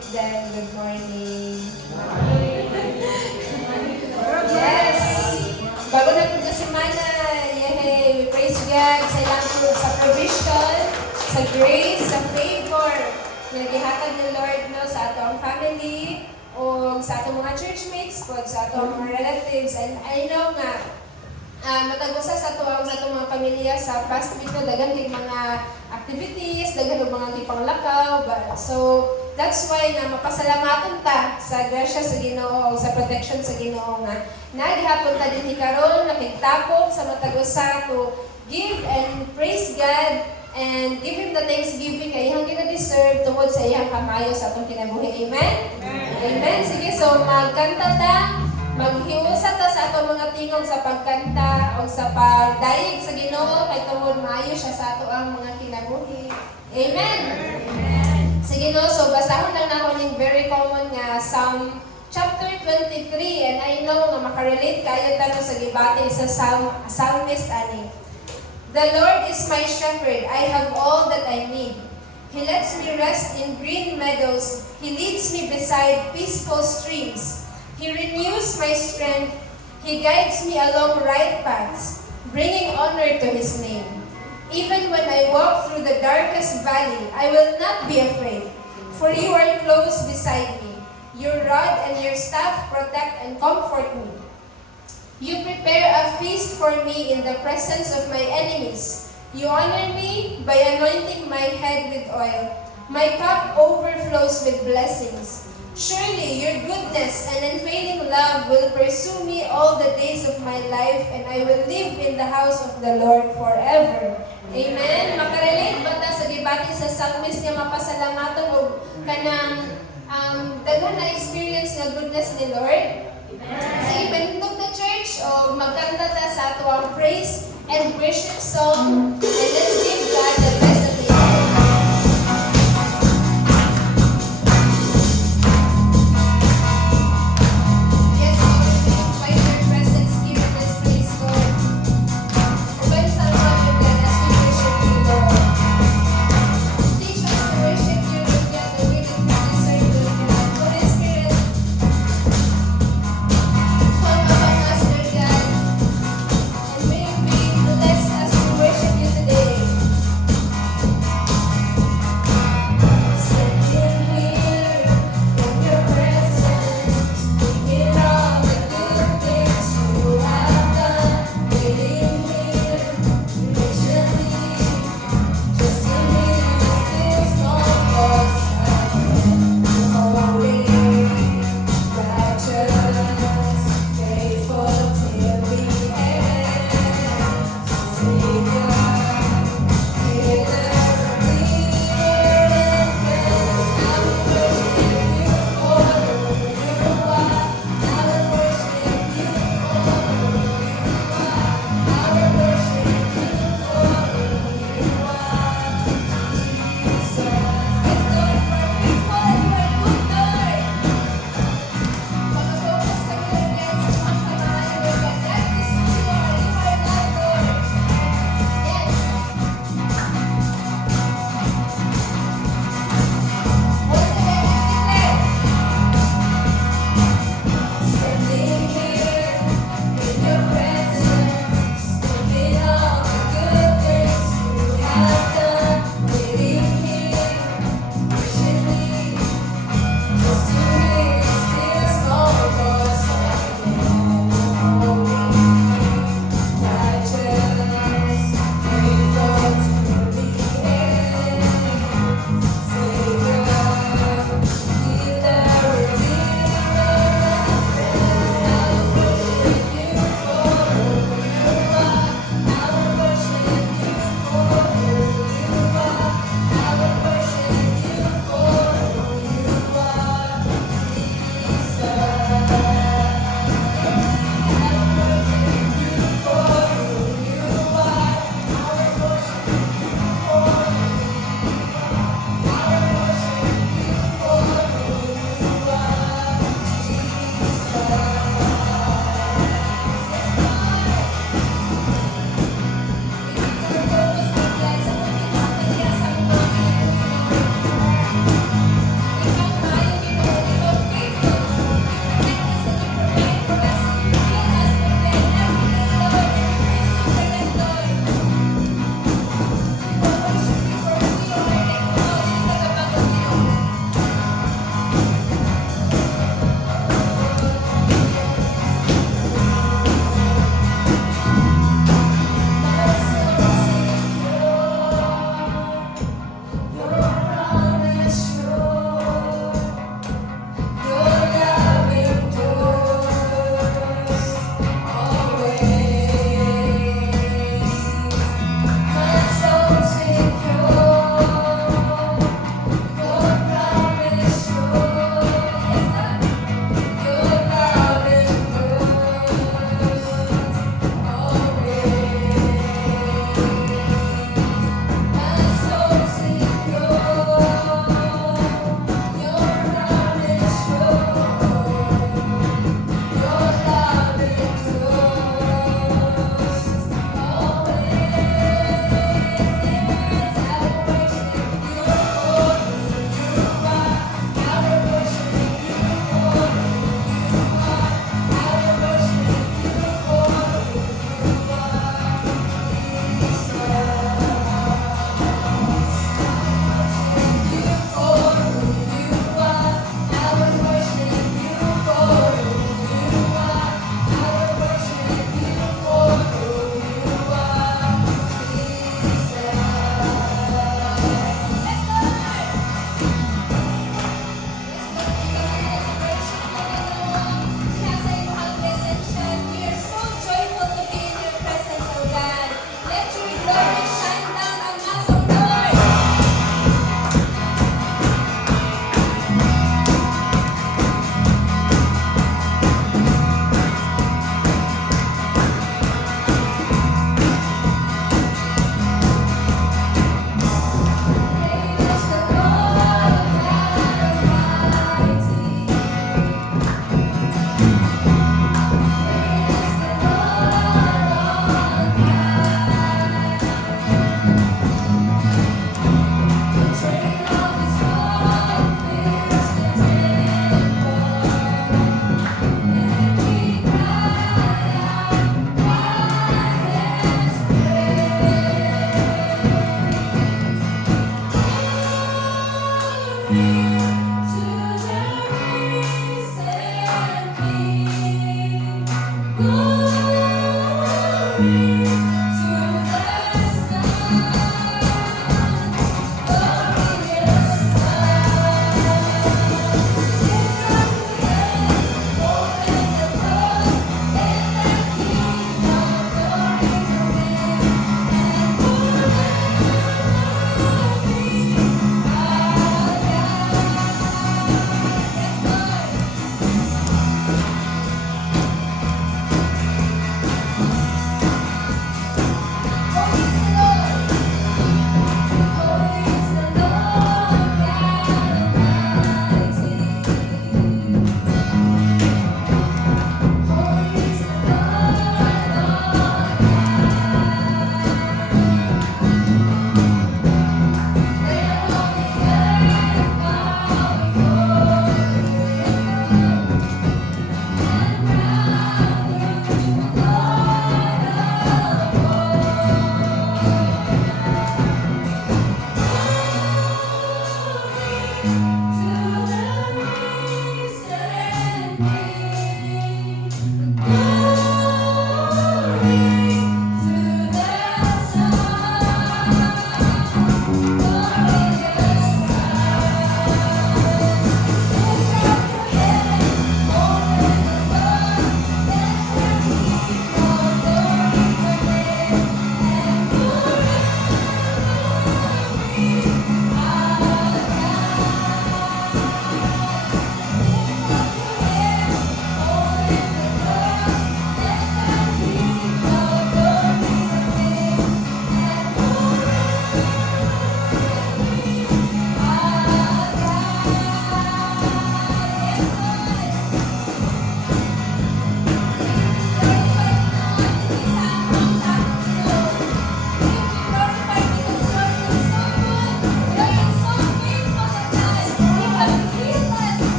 greet them. Good morning. Yes! Bago na po na semana, yay! We praise God sa ilang po sa provision, sa grace, sa favor na gihatag ni Lord no, sa ato ang family, o sa ato mga churchmates, o sa ato mga relatives. And I know nga, matagusa sa ato ang mga pamilya sa past week na dagan kay mga activities, dagan og mga tipang lakaw. So, that's why na mapasalamaton ta sa grasya sa Ginoo o sa protection sa Ginoo nga naghihapon ta dinhi karon nakigtapok sa matagusa to give and praise God and give Him the thanksgiving kay iyang gina-deserve tungod sa iyang kamayo sa atong kinabuhi. Amen? Amen. Sige, so magkanta ta, maghiusa ta sa atong mga tingog sa pagkanta o sa pagdayeg sa Ginoo kay tungod maayo siya sa ato ang mga kinabuhi. Amen. Sige no, so basahon lang na ako ng very common nga Psalm chapter 23 and I know nga makarelate kayo tanong sa gibati sa psalmist ani. The Lord is my shepherd, I have all that I need. He lets me rest in green meadows, He leads me beside peaceful streams. He renews my strength, He guides me along right paths, bringing honor to His name. Even when I walk through the darkest valley, I will not be afraid, for you are close beside me. Your rod and your staff protect and comfort me. You prepare a feast for me in the presence of my enemies. You honor me by anointing my head with oil. My cup overflows with blessings. Surely your goodness and unfailing love will pursue me all the days of my life, and I will live in the house of the Lord forever. Amen. Makarelate ba ta sa debate sa psalmist nga mapasalamaton o kanang daghan na experience nga goodness ni Lord? Sige, panindog na church o magkanta ta sa ato ang praise and worship song, and let's give God the best of it. Bless us to worship you today.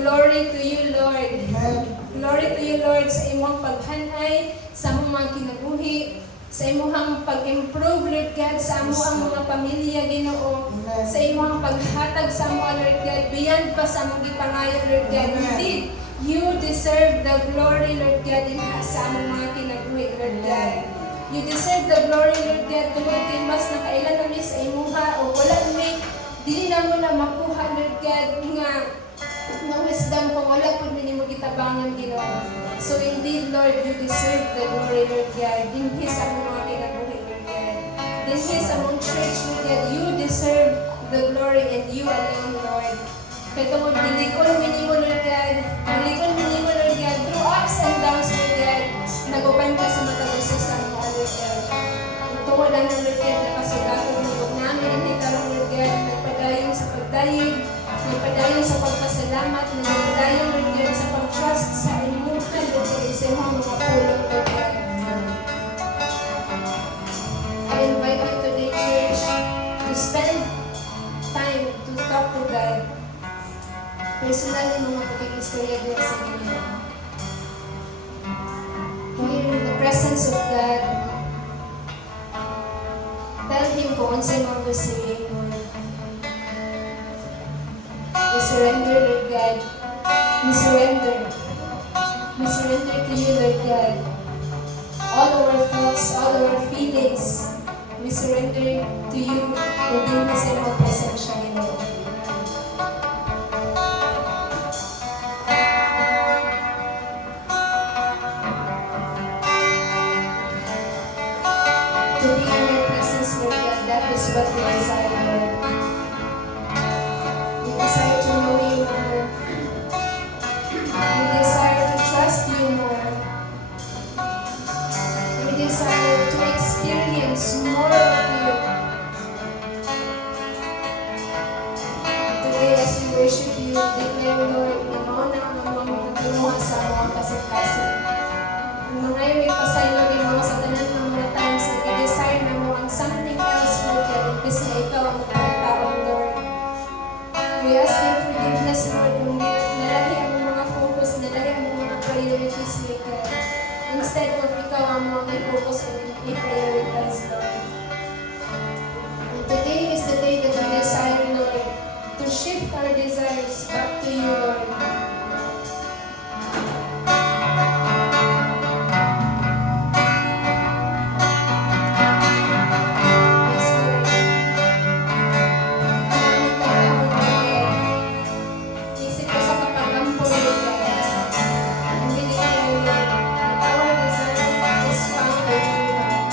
Glory to you, Lord. Glory to you, Lord, sa imong paghanay, sa among mga kinabuhi, sa imong pag-improve, Lord God, sa among mga pamilya, Ginoo, sa imong paghatag sa among, Lord God, beyond pa sa among gipangayon, Lord God. Indeed, you deserve the glory, Lord God, sa among mga kinabuhi, Lord God. You deserve the glory, Lord God, tungkol kay mas nakailan kami sa imuha o wala kami, dili na mo na makuha, Lord God, nga wisdom kung wala po din mo gitabangan, Ginoo. So indeed, Lord, you deserve the glory, Lord God. Dinhi sa among mga kinabuhi, Lord God. Dinhi sa among church, Lord God, you deserve the glory and you alone, Lord. Kaya tungkol dilikon minimo, Lord God, dilikon minimo, Lord God, through ups and downs, Lord God, naguban ka sa matagusos sa mga, Lord God. Tungkol lang, Lord God, na kasagaton mo, namin ang hitarong, Lord God, nagpadayon sa pag nagpadayon sa pagpasalamat, nagpadayon Lord God sa pag-trust sa imukan, Lord God, sa imong mga pulong, Lord God. I invite you today, church, to spend time to talk to God. Personally, mga pag-istorya din sa inyo. Here in the presence of God, tell Him kung ano sa'yo mga gusto mo. We surrender, Lord God. We surrender. We surrender to you, Lord God. All our thoughts, all our feelings, we surrender to you. Hindi mo sa mga presensya nila. To be in your presence, Lord God, that is what we desire, Lord. We desire to know you more. We desire to trust you more. We desire to experience more of you. Today, as we worship you, declare, Lord, na mauna ang mga kinuha sa mga kasikasan. Ang mga yung ipasaylo ni mga sa tanan ng mga times na i-desire na mo ang something else, Lord God, imbis na ikaw ang pagkakataon, Lord. We ask your forgiveness, Lord, kung nalahi ang mga focus, nalahi ang mga priorities, Lord God. Instead of ikaw ang mga focus and i-prioritize, Lord. And today is the day that we desire, Lord, to shift our desires back to you, Lord. Yes, Lord. Maraming tao, Lord. Isip ko sa kapagampo, Lord God. And we declare, Lord, that our desire is found in you, Lord.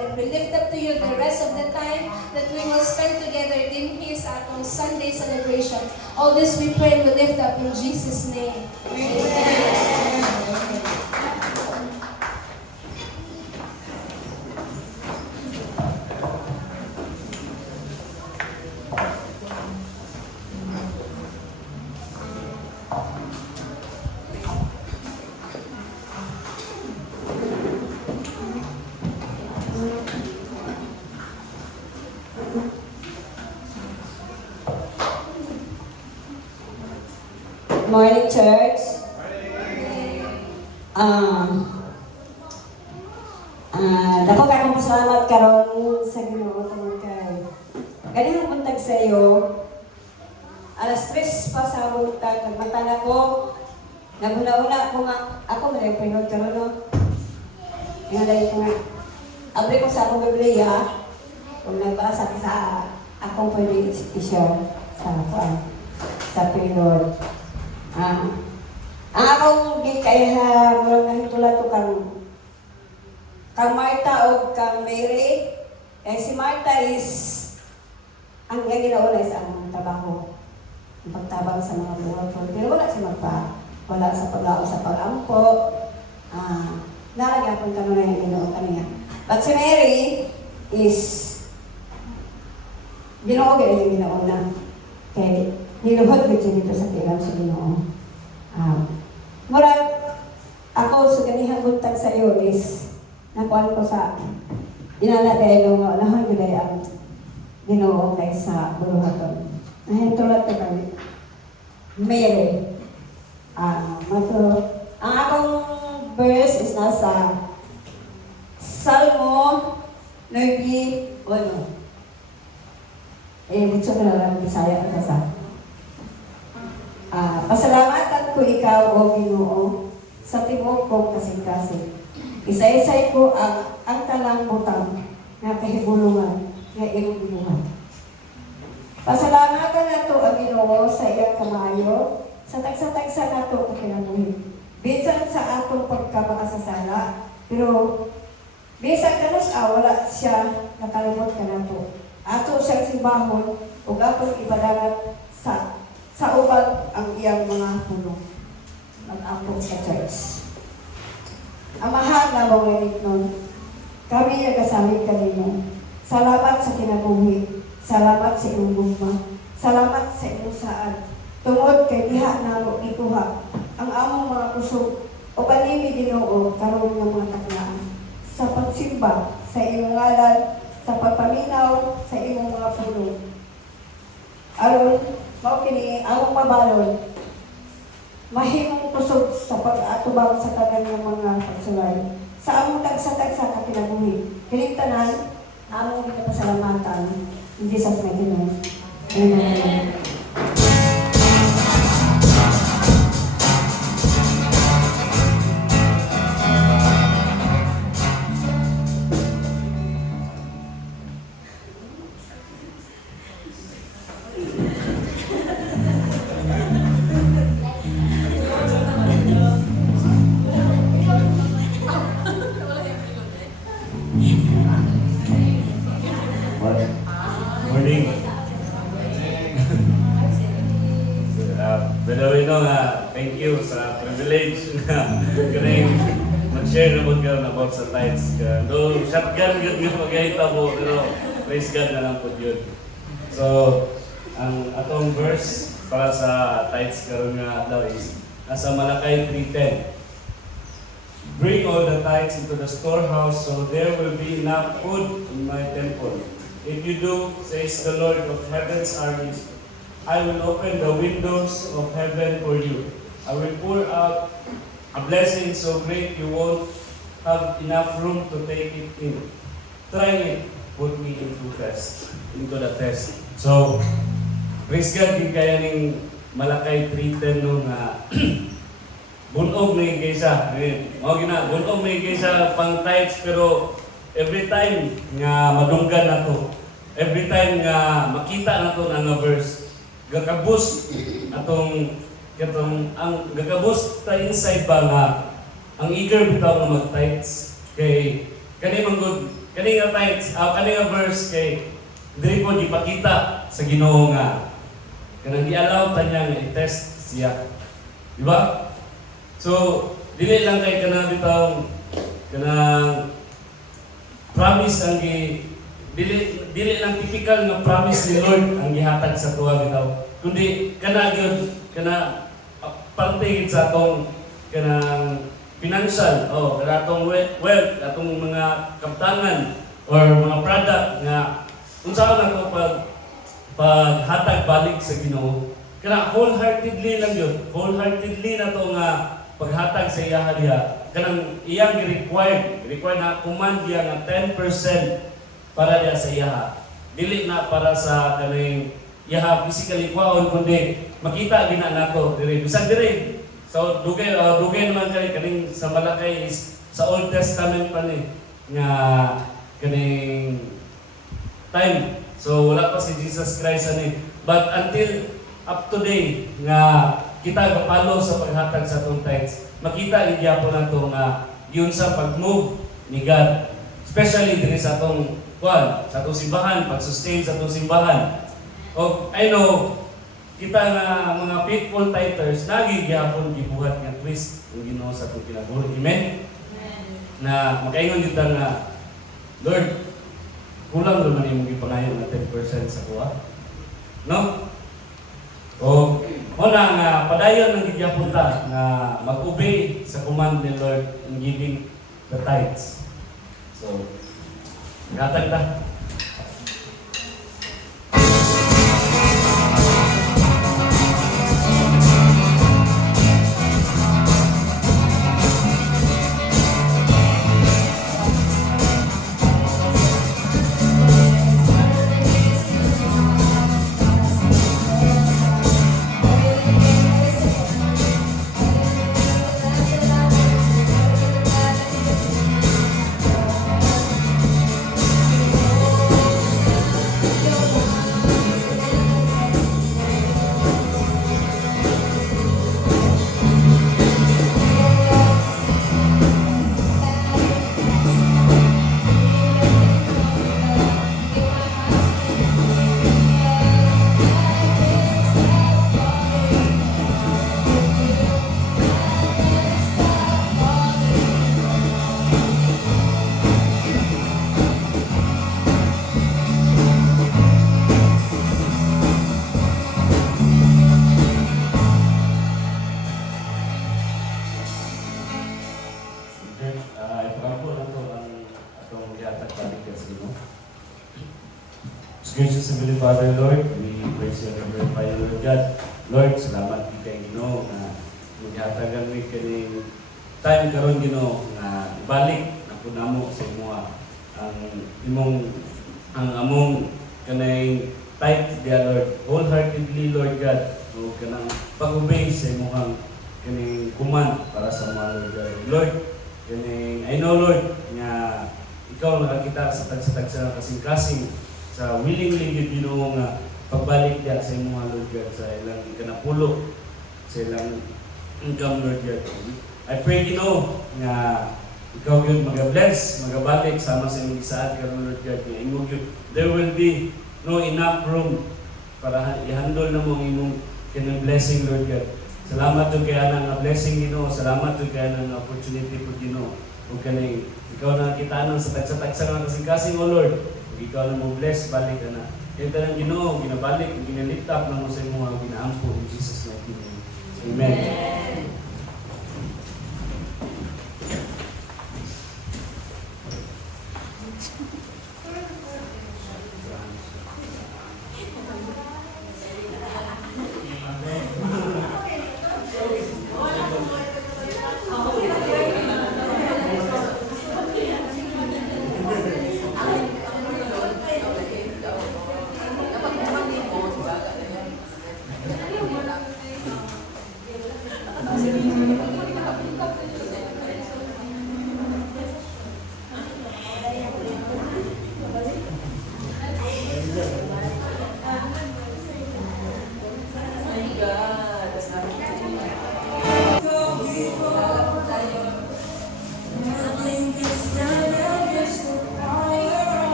God. And we lift up to you the rest of the time that we will spend together in His atong Sunday celebration. All this we pray and we lift up in Jesus' name. Amen. Morning, church. Dako ka akong pasalamat karon sa Ginoo tungod kay ganihang buntag sa iyo. Alas 3 pa sa buntag nagmantala ko. Naguna-una ko nga ako may pinod karon no. Ngayon ko nga abri ko sa akong Biblia. Kung nagbasa sa akong pwede i-share sa pinod. Ang akong gikaya murag nahitula to kang Martha o kang Mary. Eh si Martha is ang iyang ginauna is ang trabaho. Ang pagtabang sa mga buhat ko. Pero wala siya wala sa paglaon sa pag-ampo. Nalagyan kung kano na yung ginauna niya. But si Mary is ginoo yung ginauna. Kaya niluhod ko siya dito sa tigang sa Ginoo. Murag ako sa ganihang buntag sa iyo is nakuha ko sa inala dahil nung nahon gilay ang Ginoo kay sa buluhaton. Nahintulad ko kami. Mary. Ang akong verse is nasa Salmo 9:1. Gusto ko na lang Bisaya at nasa. Pasalamatan ko ikaw, O Ginoo, sa tibok kong kasing-kasing. Isa-isay ko ang talang butang na kahibulungan na iyong binuhat. Pasalamatan nato ang Ginoo sa iyang kamayo, sa tagsa-tagsa nato kinabuhi. Bisan sa atong pagkamakasasala, pero bisan kanus wala siya nakalimot ka nato. Ato siyang simbahon ug atong ipadangat sa ubang ang iyang mga puno. Mag-ampong sa church. Amahan na mong liniknon, kami nagasamit kanino. Salamat sa kinabuhi. Salamat sa iyong gugma. Salamat sa iyong saan. Tungod kay diha na mo ikuha ang among mga kusog o panimi Ginoo karon ng mga taklaan. Sa pagsimba sa iyong ngalan, sa pagpaminaw sa iyong mga puno. Aron mao kini among mabalon mahimong kusog sa pag-atubang sa tanan ng mga pagsulay sa among tagsa-tagsa ka kinabuhi. Kining tanan among ginapasalamatan in Jesus' mighty name. Amen. Morning. By the way, thank you sa privilege na kaning mag-share na po karon about sa tithes. Do shotgun yun nga pag-ahita mo, pero praise God na lang po yun. So, ang atong verse para sa tithes karon nga daw is nasa Malakay 3:10. Bring all the tithes into the storehouse, so there will be enough food in my temple. If you do, says the Lord of heaven's armies, I will open the windows of heaven for you. I will pour out a blessing so great you won't have enough room to take it in. Try it, put me into the test. So, praise God, di kaya ning Malakay 3:10 no nga bunog na yung kaysa. Bunog na yung kaysa pang tithes, pero every time nga madunggan na to, every time nga makita na to nga verse, gakabus ang gakabus ta inside ba nga ang eager bitaw nga mag-tithes kay kani manggod kani nga tithes, kani nga verse kay diri po gipakita sa Ginoo nga kanang gi-allow ta niya nga i-test siya. Di ba? So, dili lang kay kanang bitawng kanang promise ang dili lang typical nga promise ni Lord ang gihatag sa tuwa bitaw. Kundi kana gyud kana parte gid sa atong kanang financial kana atong wealth, atong mga kaptangan or mga product nga unsa na ko paghatag balik sa Ginoo. Kana wholeheartedly lang yun. Wholeheartedly na to nga paghatag sa iya diha. Kanang iyang required na command diya nga 10% para diya sa iya. Dili na para sa kaning iya physically kwaon kundi makita gina nato diri. Bisag diri. So dugay naman kay kaning sa Malakay is sa Old Testament pa ni nga kaning time. So wala pa si Jesus Christ ani. But until up to date nga kita gapalo sa paghatag sa atong tithes, makita gid gyapon nato nga yun sa pag-move ni God, especially diri sa atong sa atong simbahan, pag-sustain sa atong simbahan. O I know kita nga mga faithful tithers nagi gyapon gibuhat nga twist ang Ginoo sa atong kinabuhi. Amen. Na makaingon gyud nga Lord, kulang naman yung gipangayo na 10% sa kuha. No? O, muna nga, padayon ng gigyapon ta na mag-obey sa command ni Lord in giving the tithes. So, gatag ta. Gracious Heavenly Father, Lord, we praise you and glorify you, Lord God. Lord, salamat kay Ginoo na maghatagan mi kini time karon Ginoo na ibalik na pud namo sa imo ang among kanay tithe dia Lord, wholeheartedly Lord God, o kanang pag-obey sa imong kaning command para sa mga Lord God. Lord, kaning I know Lord nga ikaw nakakita sa tagsa-tagsa ng kasing-kasing sa willingly gid Ginoo nga pagbalik dia sa imong Lord God sa ilang ikanapulo sa ilang income Lord God. I pray Ginoo nga ikaw gyud mag-bless, magabalik sama sa imong gisaad karon Lord God. Nga imo gyud there will be no enough room para i-handle na mo ang imong kanang blessing Lord God. Salamat jud kay ana nga blessing Ginoo. Salamat jud kay ana nga opportunity po Ginoo. Ug kani ikaw na kita sa tagsa-tagsa nga kasing-kasing o Lord. Ikaw na mo bless, balik ka na. Kaya tanang Ginoo, ginabalik, ginaliktap na mo sa imo ang ginaampo in Jesus' mighty name. Amen.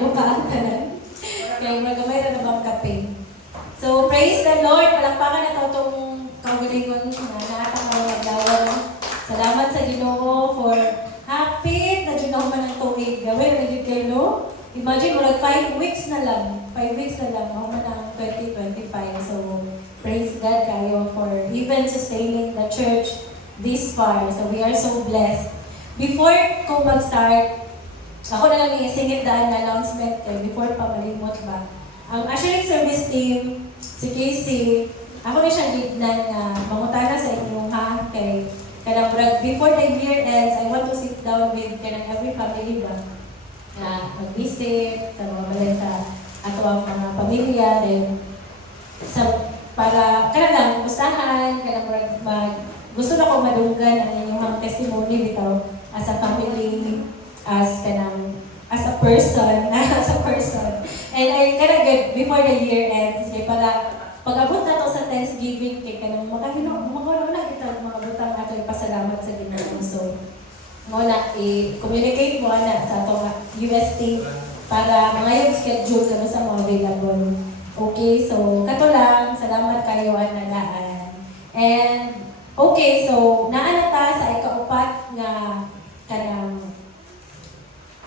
Nagduka ang kanan. Kaya magamay na namang kape. So, praise the Lord. Palakpakan na ito itong kawilingon na naatang mga magdawal. Salamat sa Ginoo for happy na Ginoo man ang tuwig. Gawin na yun kayo, no? Imagine, murag 5 weeks na lang. 5 weeks na lang. Ako man ang 2025. So, praise God kayo for even sustaining the church this far. So, we are so blessed. Before ko mag-start, ako na lang i-singit daan na announcement kayo before pa malimot ba. Ang ushering service team, si Casey, ako na siyang gignan na mangutana sa inyo ha, kay kanang before the year ends, I want to sit down with kanang every family ba na mag-visit, sa mga balita, ato ang mga pamilya, then sa, para kanang lang, kumustahan, kanang gusto na ko madunggan ang inyong testimony bitaw as a family, as a person, And I kinda good before the year ends, kaya para pag-abot na to sa Thanksgiving, kaya kanang makaroon na kita mga butang ato ipasalamat sa Ginoo. So, muna i-communicate mo na sa atong UST para mga yung schedule kami sa mga available. Okay, so kato lang, salamat kayo anadaan. And okay, so naanata sa ikaupat nga kanang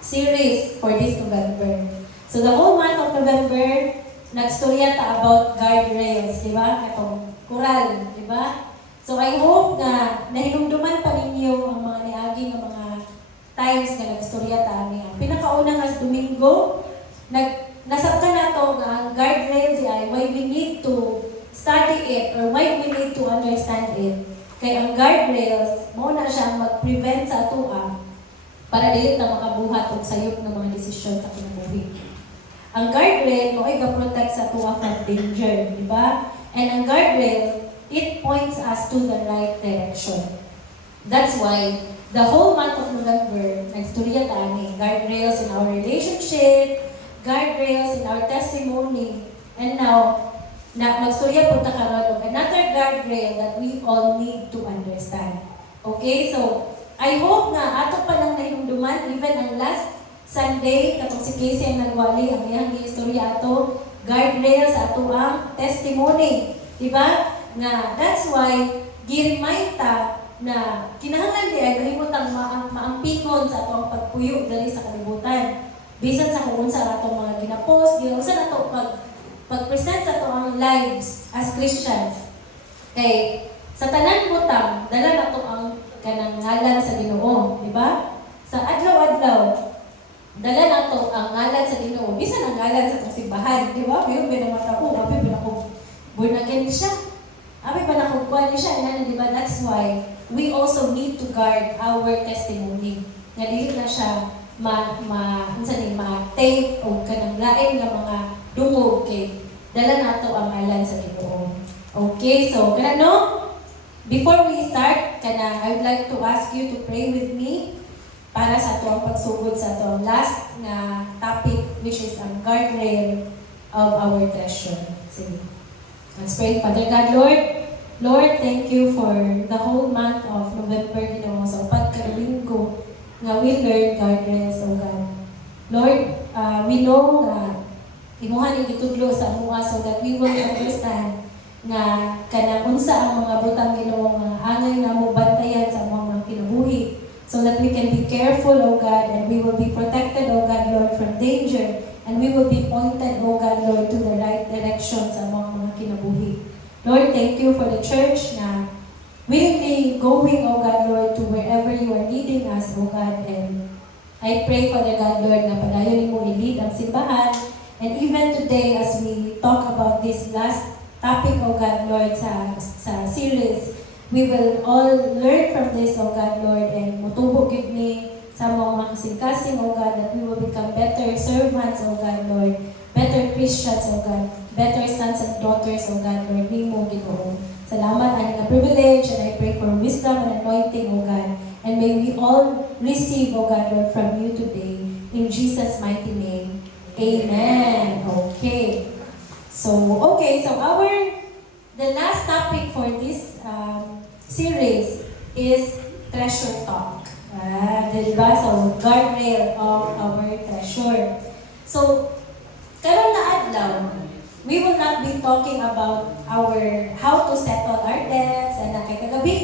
series for this November. So the whole month of November, nagstorya ta about guardrails, di ba? Itong kural, di ba? So I hope na nahinumduman pa ninyo ang mga niagi ng mga times na nagstorya ta niya. Pinakauna nga sa Domingo, nasabta na to nga ang guardrails ay why we need to study it or why we need to understand it. Kaya ang guardrails, muna siya mag-prevent sa atua para dili na makabuhat og sayop ng mga desisyon sa kinabuhi. Ang guardrail mo ay ga-protect sa atua from danger, di ba? And ang guardrail, it points us to the right direction. That's why the whole month of November, nagstorya ta ni guardrails in our relationship, guardrails in our testimony, and now magstorya punta karon og another guardrail that we all need to understand. Okay, so I hope nga ato pa lang nahinumduman even ang last Sunday katong si Casey ang nagwali ang iyang istorya ato guardrails ato ang testimony, di ba? Nga that's why gi-remind ta na kinahanglan di ay mahimutang maampingon sa atong pagpuyo dali sa kalibutan. Bisan sa kung unsa atong mga ginapost, unsa nato pag-present sa atong lives as Christians. Kay sa tanan butang dala nato ang kanang ngalan sa Ginoo, di ba? Sa adlaw-adlaw dala nato ang ngalan sa Ginoo. Bisan ang ngalan sa atong simbahan, di ba? Pero binamata ko, abi ba nako born again siya. Abi ba nako kuan siya, ina di ba? That's why we also need to guard our testimony. Nga dili na siya ma-tape o kanang lain nga mga dungog kay dala nato ang ngalan sa Ginoo. Okay, so no? Before we start, I would like to ask you to pray with me para sa atong pagsugod sa atong last na topic, which is ang guardrail of our treasure. Sige. Let's pray. Father God, Lord, thank you for the whole month of November, Ginoo, sa upat ka linggo nga we learn guardrails, O God. Lord, we know na imuhan yung itudlo sa amuha so that we will understand na kanang unsa ang mga butang Ginoo nga angay na mo bantayan sa mga kinabuhi so that we can be careful, O God, and we will be protected, O God, Lord, from danger, and we will be pointed, O God, Lord, to the right direction sa mga kinabuhi. Lord, thank you for the church na willingly going, O God, Lord, to wherever you are leading us, O God, and I pray, Father God, Lord, na padayon mo i-lead ang simbahan, and even today as we talk about this last topic, O God, Lord, sa series, we will all learn from this, O God, Lord, and mutubog gid ni sa mga kasing-kasing, O God, that we will become better servants, O God, Lord, better Christians, O God, better sons and daughters, O God, Lord, we mo Ginoo. Salamat ani nga privilege, and I pray for wisdom and anointing, O God, and may we all receive, O God, Lord, from you today. In Jesus' mighty name, amen. Okay. So the last topic for this series is treasure talk. Diba? So, guardrail of our treasure. So, karon na adlaw, we will not be talking about how to settle our debts and kay kagabi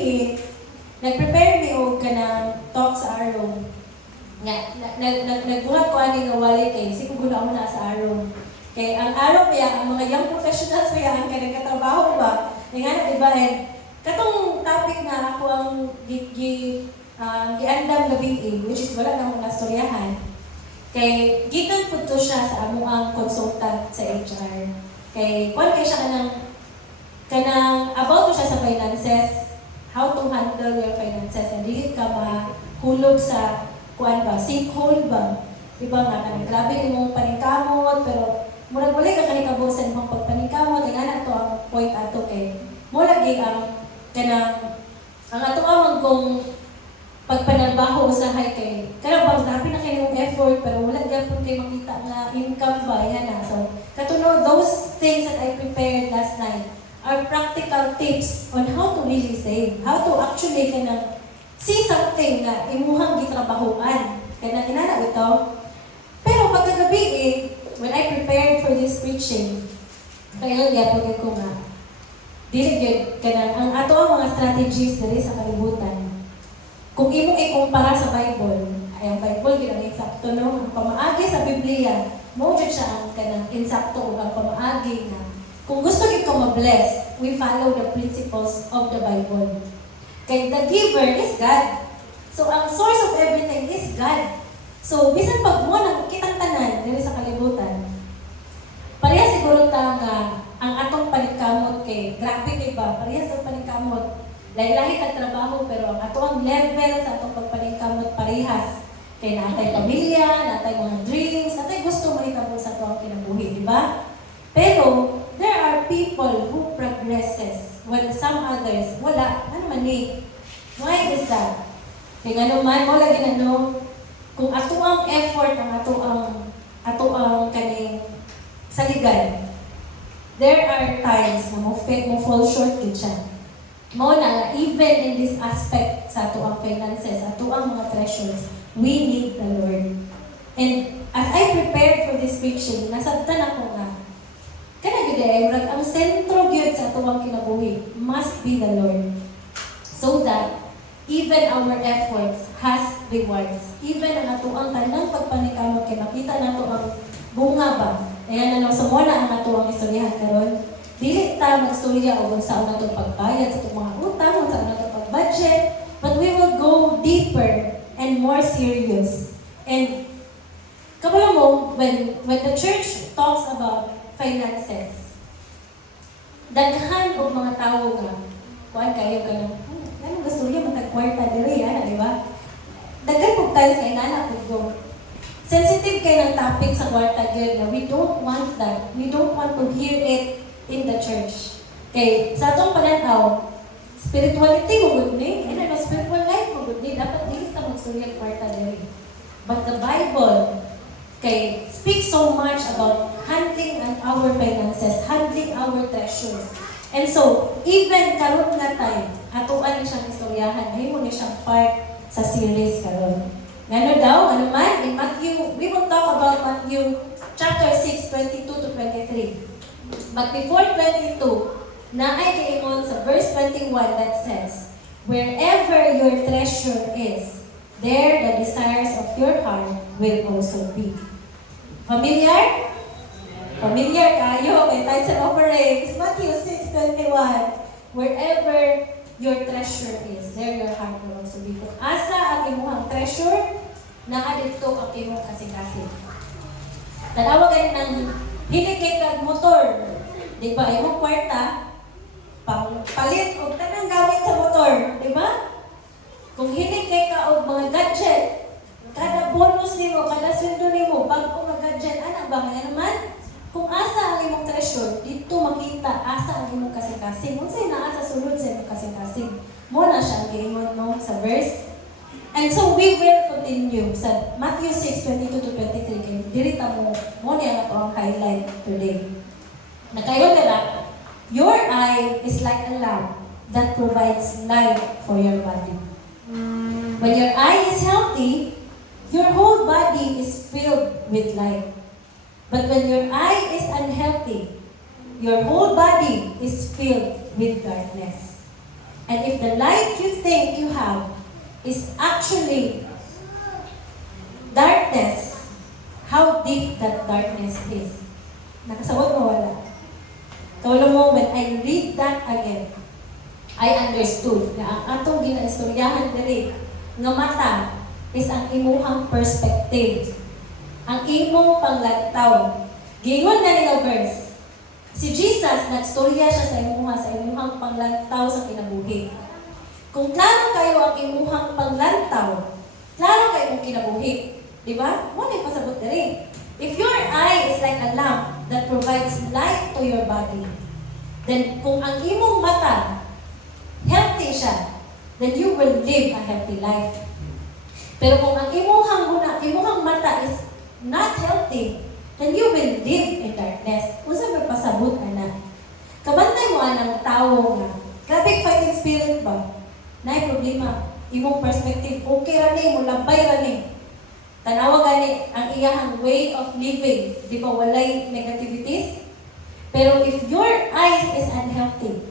nag-prepare mi og kanang talk sa aron nga nagbuhat ko ani nga wali kay siguro na na sa aron kay ang aron kaya ang mga young professionals kaya ang kanang katrabaho ba nga diba katong topic nga ako ang giandam gabi which is wala na mo nastoryahan kay gikan pud to siya sa amo ang consultant sa HR kay kung kay siya kanang about to siya sa finances how to handle your finances and dili ka mahulog sa kuan ba sinkhole ba diba nga kanang grabe imong paningkamot pero murag wala ka kanikabo sa imong pagpaningkamot nga na to ang point ato kay mo lagi ang kanang ang ato amang kung pagpanarbaho usahay kay kanang bang grabe na kayo ng effort pero wala gyapon kay makita nga income ba yan na so katuno those things that I prepared last night are practical tips on how to really save, how to actually kanang see something na imuhang gitrabahuan. Kaya kinana ito. Pero pagkagabi when I prepared for this preaching, kaya gyapon ko nga, dili gyud kanang ang ato ang mga strategies diri sa kalibutan. Kung imong ikumpara sa Bible, ay ang Bible gyud ang eksakto no, ang pamaagi sa Biblia, mo jud siya ang kanang insakto o ang pamaagi na kung gusto gyud ka ma-bless, we follow the principles of the Bible. Kay the giver is God. So ang source of everything is God. So bisan pag mo nang kitang tanan diri sa kalibutan, pareha siguro ta nga ang atong paningkamot kay grabe kay ba, pareha sa paningkamot. Lahi-lahi kag trabaho pero ang ato ang level sa atong pagpaningkamot parehas. Kay naatay pamilya, naatay mga dreams, naatay gusto mahitabo sa atong kinabuhi, di ba? Pero there are people who progresses while some others wala. Ano man ni? Why is that? Kaya nga naman, wala ginano, kung ato ang effort, ang ato ang kaning saligan, there are times na mo fall short din siya. Mo na, even in this aspect sa ato ang finances, ato ang mga treasures, we need the Lord. And as I prepared for this preaching, nasabtan ako nga, kana gyud murag ang sentro gyud sa atong kinabuhi must be the Lord. So that even our efforts has rewards. Even ang ato ang tanang pagpaningkamot kay makita nato ang bunga ba. Ayan na sa muna ang ato ang istoryahan karon. Dili ta magstorya og sa una natong pagbayad sa atong mga utang, sa una natong pag-budget, but we will go deeper and more serious. And kabalo mo when the church talks about finances. Daghan og mga tawo nga kuan kayo kanang anong gusto niya matagkwarta diri di ba? Daghan og times kay nana pud sensitive kay ng topic sa kwarta gyud na we don't want that. We don't want to hear it in the church. Kay sa atong pananaw, spirituality mo gud ni, ano spiritual life mo gud ni dapat dili ta magsurya kwarta diri. But the Bible kay speak so much about handling our finances, handling our treasures. And so, even karon nga time, atuan ni siyang istoryahan, ay mo ni siyang part sa series karon. Ngano daw, ano man, in Matthew, we will talk about Matthew chapter 6, 22 to 23. But before 22, naay kaingon sa verse 21 that says, wherever your treasure is, there the desires of your heart will also be. Familiar? Familiar kayo kay tithes and offerings. Matthew 6:21. Wherever your treasure is, there your heart will also be. Kung asa ang imuhang treasure, naa dito ang imong kasing-kasing. Tanawa ganit ng hinikit kag motor. Di ba? Imong kwarta, palit o tanang gamit sa motor. Di ba? Kung hinikit ka og mga gadget, kada bonus nimo, kada sweldo nimo, bago mga gadget, anak ba nga naman? Kung asa ang imong treasure, dito makita asa ang imong kasing-kasing. Unsay naa sa sulod sa imong kasing-kasing. Mo na siya ang giingon no sa verse. And so we will continue sa Matthew 6:22 to 23 kay diri ta mo ni ang ato ang highlight today. Nakayo dira, your eye is like a lamp that provides light for your body. When your eye is healthy, your whole body is filled with light. But when your eye is unhealthy, your whole body is filled with darkness. And if the light you think you have is actually darkness, how deep that darkness is. Nakasawag mo wala. Kaulo mo, when I read that again, I understood na ang atong ginaistoryahan dali nga mata is ang imuhang perspective. Ang imong panglantaw. Gingon na nga verse. Si Jesus, nagstorya siya sa imuhang panglantaw sa kinabuhi. Kung klaro kayo ang imuhang panglantaw, klaro kayo ang kinabuhi. Di ba? Wala pasabot na rin. If your eye is like a lamp that provides light to your body, then kung ang imong mata healthy siya, then you will live a healthy life. Pero kung ang imuhang mata is not healthy, then you will live in darkness. Unsa may pasabot ana? Kabantay mo anang tao nga. Grabe fighting spirit ba? Nay problema. Imong perspective okay ra ni mo labay ra ni. Tanawa gani ang iyahang way of living, di ba walay negativities? Pero if your eyes is unhealthy,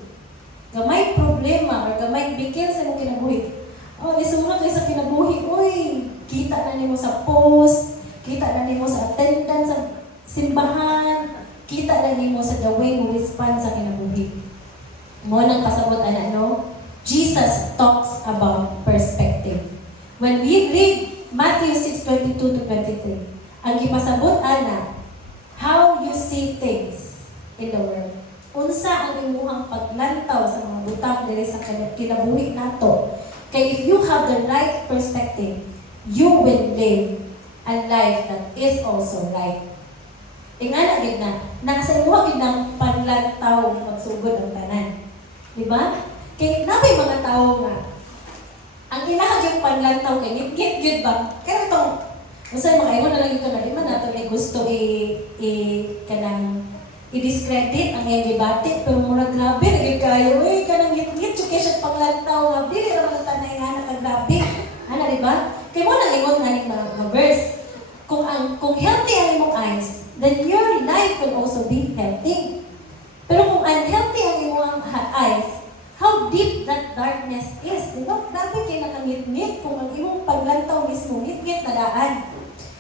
gamay problema or gamay bigil sa imong kinabuhi. Oh, isumra kay sa kinabuhi, oy, kita na nimo sa post, kita na nimo sa attendance sa simbahan, kita na nimo sa the way mo respond sa kinabuhi. Mo nang pasabot ana no? Jesus talks about perspective. When we read Matthew 6:22 to 23, ang gipasabot ana, how you see things in the world. Unsa ang imuhang paglantaw sa mga butang diri sa kinabuhi nato. Kay if you have the right perspective, you will live a life that is also light. Ingana gid na, nasa imuha gid ng paglantaw pagsugod ang tanan. Di ba? Kay napay mga tao nga ang ilahag yung panlantaw kay git ba? Kaya itong usa mga imo na lang ito na di man nato may gusto kanang i-discredit ang iyang gibati pero mura grabe lagi kayo kanang git siya panglantaw nga dili ra man tanay nga na grabe ana di ba? Kay mo nang ingon nga nga verse kung healthy ang imong eyes then your life will also be healthy. Pero kung unhealthy ang imong eyes, how deep that darkness is. Diba? Grabe kayo nakangit-ngit kung ang imong paglantaw mismo, ngit-ngit na daan.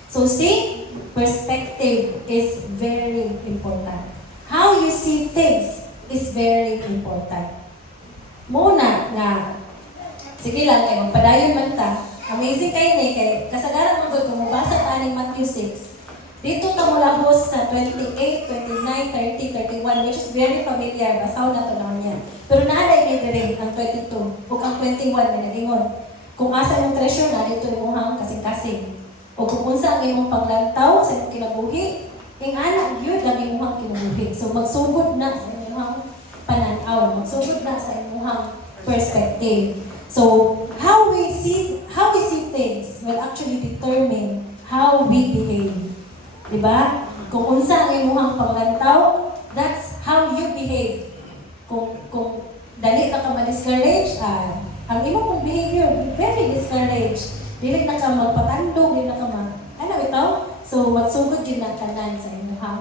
So see, perspective is very important. How you see things is very important. Muna nga, sige lang kayo, magpadayon man ta. Amazing kayo na kay kasagaran mo kung mabasa ta ng Matthew 6. Dito ka mula hos sa 28, 29, 30, 31, which is very familiar. Basaw na ito naman yan. Pero naalay niyo rin ang 22 o ang 21 na nagingon. Kung asa yung treasure na, dito yung muhang kasing-kasing. O kung unsa ang imong paglantaw sa imong kinabuhi, ing anak yun lang imuhang kinabuhi. So magsugod na sa imuhang pananaw. Magsugod na sa imuhang perspective. So how we see things will actually determine how we behave. Diba? Kung unsa ang imuhang paglantaw, that's how you behave. Kung dali na ka ma-discourage, ang imong behavior very discouraged. Dili na ka magpatandog, dili na ka ano ito? So magsugod din na tanan sa imuhang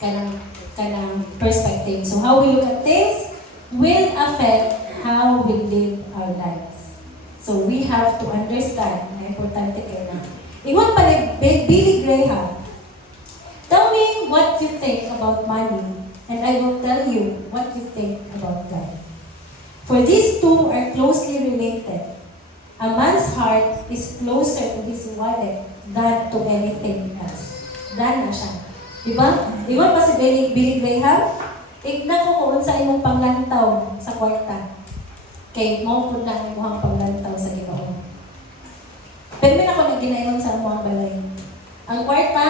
kanang perspective. So how we look at things will affect how we live our lives. So we have to understand na importante kayo na. Ingon pa ni Billy Graham, tell me what you think about money, and I will tell you what you think about God. For these two are closely related. A man's heart is closer to his wallet than to anything else. Dan na siya. Diba? Iwan pa si Billy Graham, igna ko kung sa imong panglantaw sa kwarta. Kay mo po na imong panglantaw sa Ginoo. Pero may ako nagginainon sa mga balay. Ang kwarta,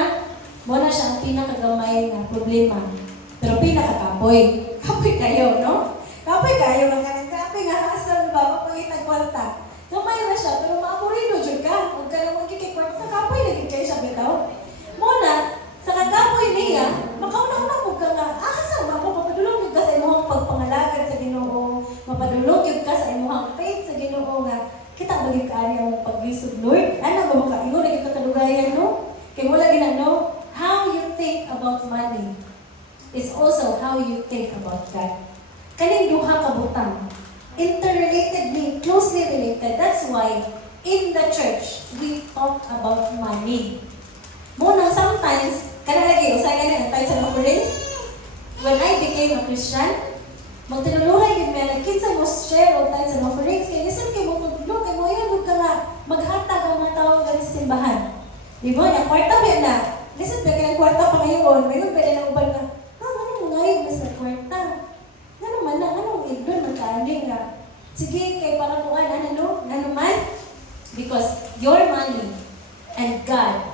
muna siya ang pinakagamay na problema. Pero pinakakapoy. Kapoy kayo, no? Kapoy kayo. Kapoy nga hasan ba? Kapoy nagkwarta. Gamay na siya, pero maapurido dyan ka. Huwag ka naman kikikwarta. Kapoy na kayo siya bitaw. Muna, sa kagapoy niya, makauna-una po ka nga, asan ba? Mapadulog ka sa imuhang pagpangalagad sa Ginoo. Mapadulog ka sa imuhang faith sa Ginoo nga. Kita bagay ka niya ang pag-lisod, Lord. Ano ba makaingon? Naging kakalugayan, no? Kaya wala ginano, how you think about money is also how you think about God. Kaning duha ka butang, interrelated ni, closely related. That's why in the church, we talk about money. Muna, sometimes, kanalagi, usay ka na ang tithes and offerings. When I became a Christian, magtinuluray yun nga, kinsa mo share o tithes and offerings, kaya listen kayo mo magdulog, kaya mo yun, ka nga, maghatag ang mga tao galing sa simbahan. Di ba? Yung kwarta ba na, listen ba, kaya kwarta pa ngayon, may pwede na uban na, ano mo ngayon, mas na kwarta? Ano man na, anong idol, magkaaling nga. Sige, kay para kung ano man? Because your money and God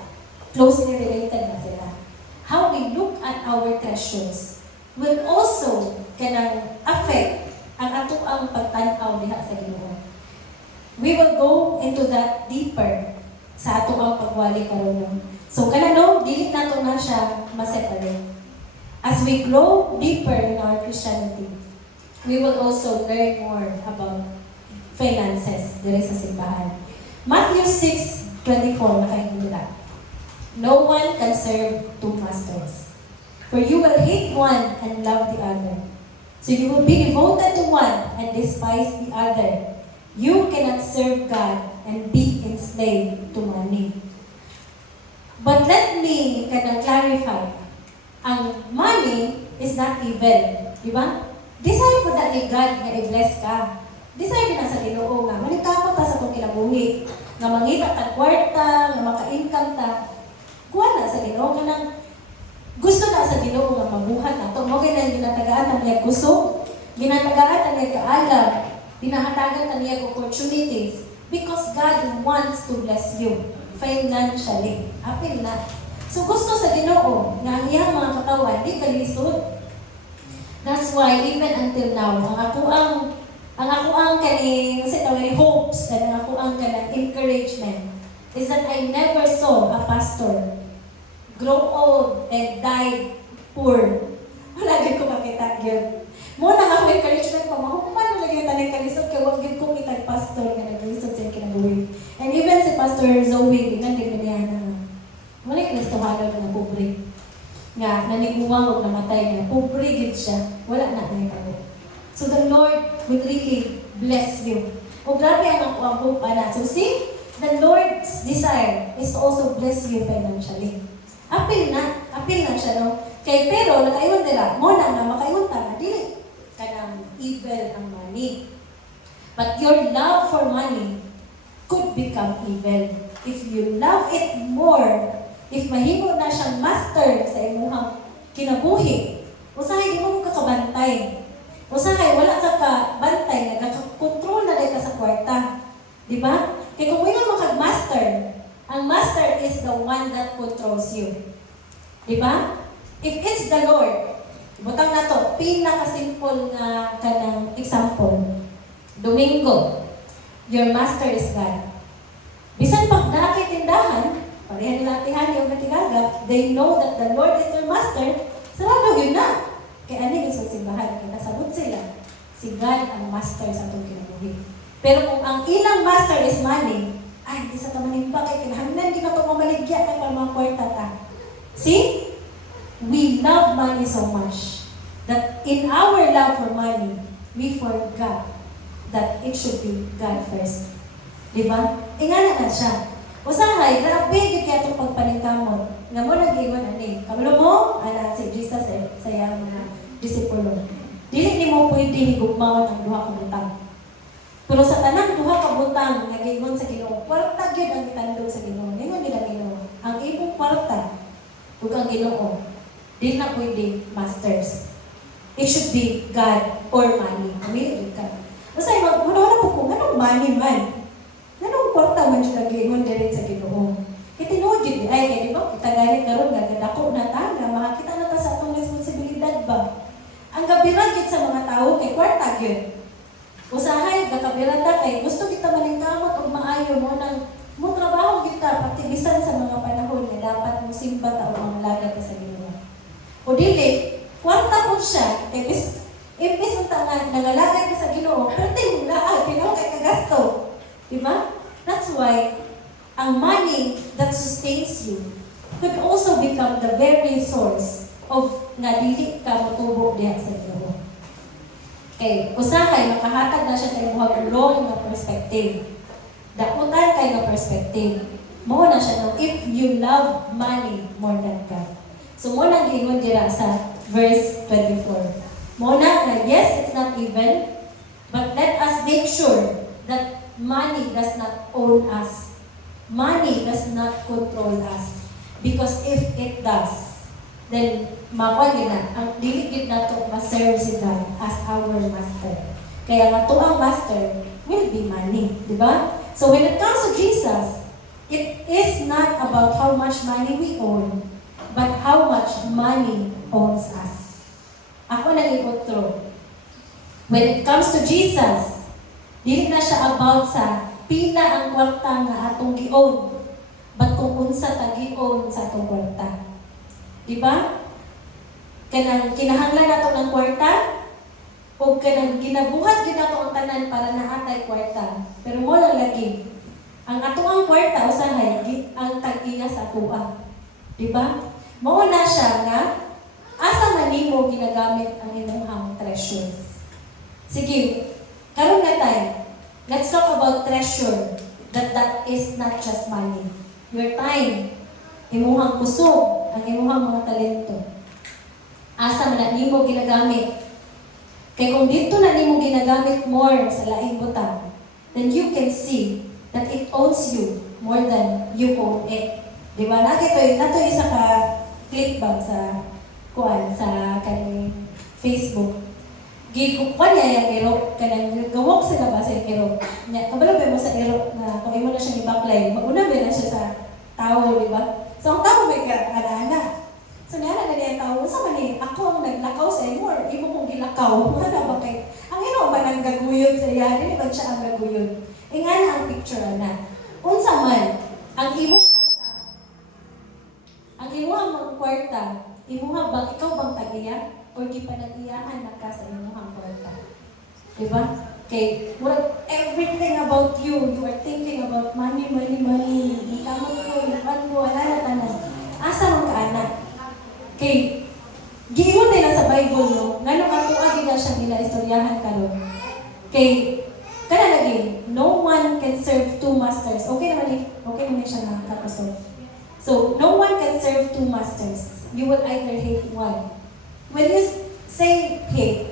closely related na sila. How we look at our treasures will also kanang affect ang ato ang pagtanaw diha sa Ginoo. We will go into that deeper sa ato ang pagwali karon. So kanano dili nato na siya ma-separate. As we grow deeper in our Christianity, we will also learn more about finances diri sa simbahan. Matthew 6:24 nakaingon nila. No one can serve two masters. For you will hate one and love the other. So you will be devoted to one and despise the other. You cannot serve God and be enslaved to money. But let me clarify. Ang money is not evil. Di ba? Desire po na ni God na i-bless ka. Desire na sa Ginoo nga. Manikapot ta sa itong kinabuhi. Nga mangita ka kwarta, nga maka-income ta. Kuha na sa Ginoo ka nang gusto na sa Ginoo nga mabuhat na. Ito mo ganyan ginatagaan na niya kusog. Ginatagaan na niya kaalam. Dinahatagan na niya opportunities. Because God wants to bless you financially. Apil na. So gusto sa Ginoo nga ang iyang mga katawan di kalisod. That's why even until now, ang ako ang kaning hopes and ang ako ang kanang encouragement is that I never saw a pastor grow old and die poor. Wala gid ko makita gyud. Mo na ako encouragement pa mo paano lagi tanig kalisod kay wag gid ko kitag pastor nga naglisod sa kinabuhi. And even si Pastor Zoe ginandig niya na wala kristohano na pobre. Nga naniguwang og namatay nga pobre gid siya. Wala na niya. So the Lord will really bless you. O grabe ang hope na. So see, the Lord's desire is to also bless you financially. Apil na siya, no? Kay pero, nakaiwan nila, mo na makaiwan ta na, dili ka ng evil ang money. But your love for money could become evil. If you love it more, if mahimo na siyang master sa imuhang kinabuhi, usahay di mo kakabantay. Usahay, wala ka bantay, nagkakontrol na ka sa kwarta. Di ba? Kaya kung mayroon mo kag-master, ang master is the one that controls you. Di ba? If it's the Lord, butang na to, pinaka-simple nga kanang example. Domingo, your master is God. Bisan pag nakaitindahan, pareha nila tihan yung natigaga, they know that the Lord is their master, sarado yun na. Kaya ano yung sa simbahan? Kaya nasabot sila. Si God ang master sa itong kinabuhi. Pero kung ang ilang master is money, ay, di sa tamanin pa kay kinahanglan, di na ito mamaligya ng mga kwarta ta. See? We love money so much that in our love for money, we forgot that it should be God first. Diba? Ingana na siya. Usahay, grabe yung kaya itong pagpaningkamot. Nga mo nag-iwan, kamalo mo, si Jesus sa iyang mga disipulo. Dili ni mo pwede higugmawan ang duha ka butang. Pero sa tanang duha ka butang, nag-iwan sa Ginoo, kwarta gyud ang itandog sa Ginoo. Ningon nila Ginoo. Ang ibong kwarta, ug ang Ginoo, di na pwede masters. It should be God or money. Amili ka. Usahay, magmuna po kung anong money man. Anong kwarta man siya nag-iwan direct sa Ginoo. Kitinuod yun, ay, kaya di ba, kita gani karon nga, gadako na ta, nga makakita na ta sa atong responsibilidad ba? Ang gabiran yun sa mga tao, kay kwarta yun. Usahay, gakabiran ta, kay gusto kita maningkamot o maayo mo nang, mo trabaho kita, patibisan sa mga panahon na dapat mo simba ta o ang laga ta sa Ginoo. O dili, kwarta po siya, kay imbis mo ta nga, nangalagay ka sa Ginoo, pero tayo mula, Ginoo kay kagasto. Diba? That's why, ang money that sustains you could also become the very source of nga dili ka motubo diha sa Ginoo. Kay usahay makahatag na siya sa imong wrong nga perspective. Dakutan kay nga perspective. Mao na siya no, if you love money more than God. So mo nang giingon dira sa verse 24. Mo na nga yes, it's not evil, but let us make sure that money does not own us. Money does not control us. Because if it does, then makuha na, ang diligid na ito ma-serve si God as our master. Kaya nga ito ang master will be money. Di ba? So when it comes to Jesus, it is not about how much money we own, but how much money owns us. Ako nag-iotro. When it comes to Jesus, dili na siya about sa pila ang kwarta nga atong gi-own, but kung unsa ta gi-own sa atong kwarta. Diba? Kanang kinahanglan nato ng kwarta, o kanang ginabuhat gyud nato ang tanan para naatay kwarta. Pero mo lang lagi, ang atoang kwarta usahay ang tag-iya sa atoa. Diba? Mao na siya nga asa man nimo ginagamit ang imong treasures. Sige, karon nga tayo. Let's talk about treasure. That is not just money. Your time, imuhang kusog, ang imuhang mga talento. Asa man na nimo ginagamit. Kay kung dito na nimo ginagamit more sa laing butang, then you can see that it owns you more than you own it. Di ba? Nato isa ka clip bang sa kaning Facebook. Gikukuha niya yung ero, kanang gawok sila ba sa ero. Kabalo ba mo sa ero na kung imo na siya ni baklay, mauna ba na siya sa tao, di ba? So ang tao may ana-ana. So niya na niya tao, sa man ako ang naglakaw sa imo, or imo kong gilakaw. Ano ba kay? Ang ero ba nang gaguyod sa iya? Dili ba siya ang gaguyod? Nga na ang picture na. Unsa man, ang imong kwarta, imuha bang ikaw bang tagiya? O gipanag-iyahan na ka sa imuhang kwarta. Diba? Okay, everything about you are thinking about money. Ikamot ko, ipan ko, ala tanan. Asa mong kaanak? Okay, giingon nila sa Bible, no? Ngano ato agi na siya nila istoryahan karon. Okay, kana lagi, no one can serve two masters. Okay naman siya nakakapasok. So, no one can serve two masters. You will either hate one. When you say hate,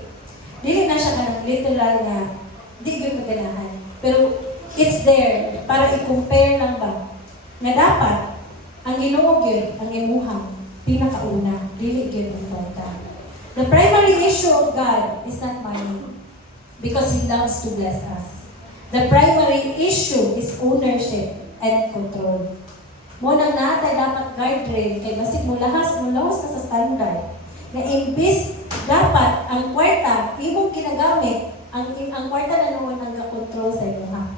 dili na siya kanang literal na di gyud kaganahan. Pero it's there para i-compare lang ba na dapat ang Ginoo gyud ang imuhang pinakauna, dili gyud ang kwarta. The primary issue of God is not money because He loves to bless us. The primary issue is ownership and control. Mo nang natay dapat guardrail kay basig mo lahas ka sa standard. Na imbis dapat ang kwarta imong ginagamit, ang kwarta na noon ang ga-control sa imo ha.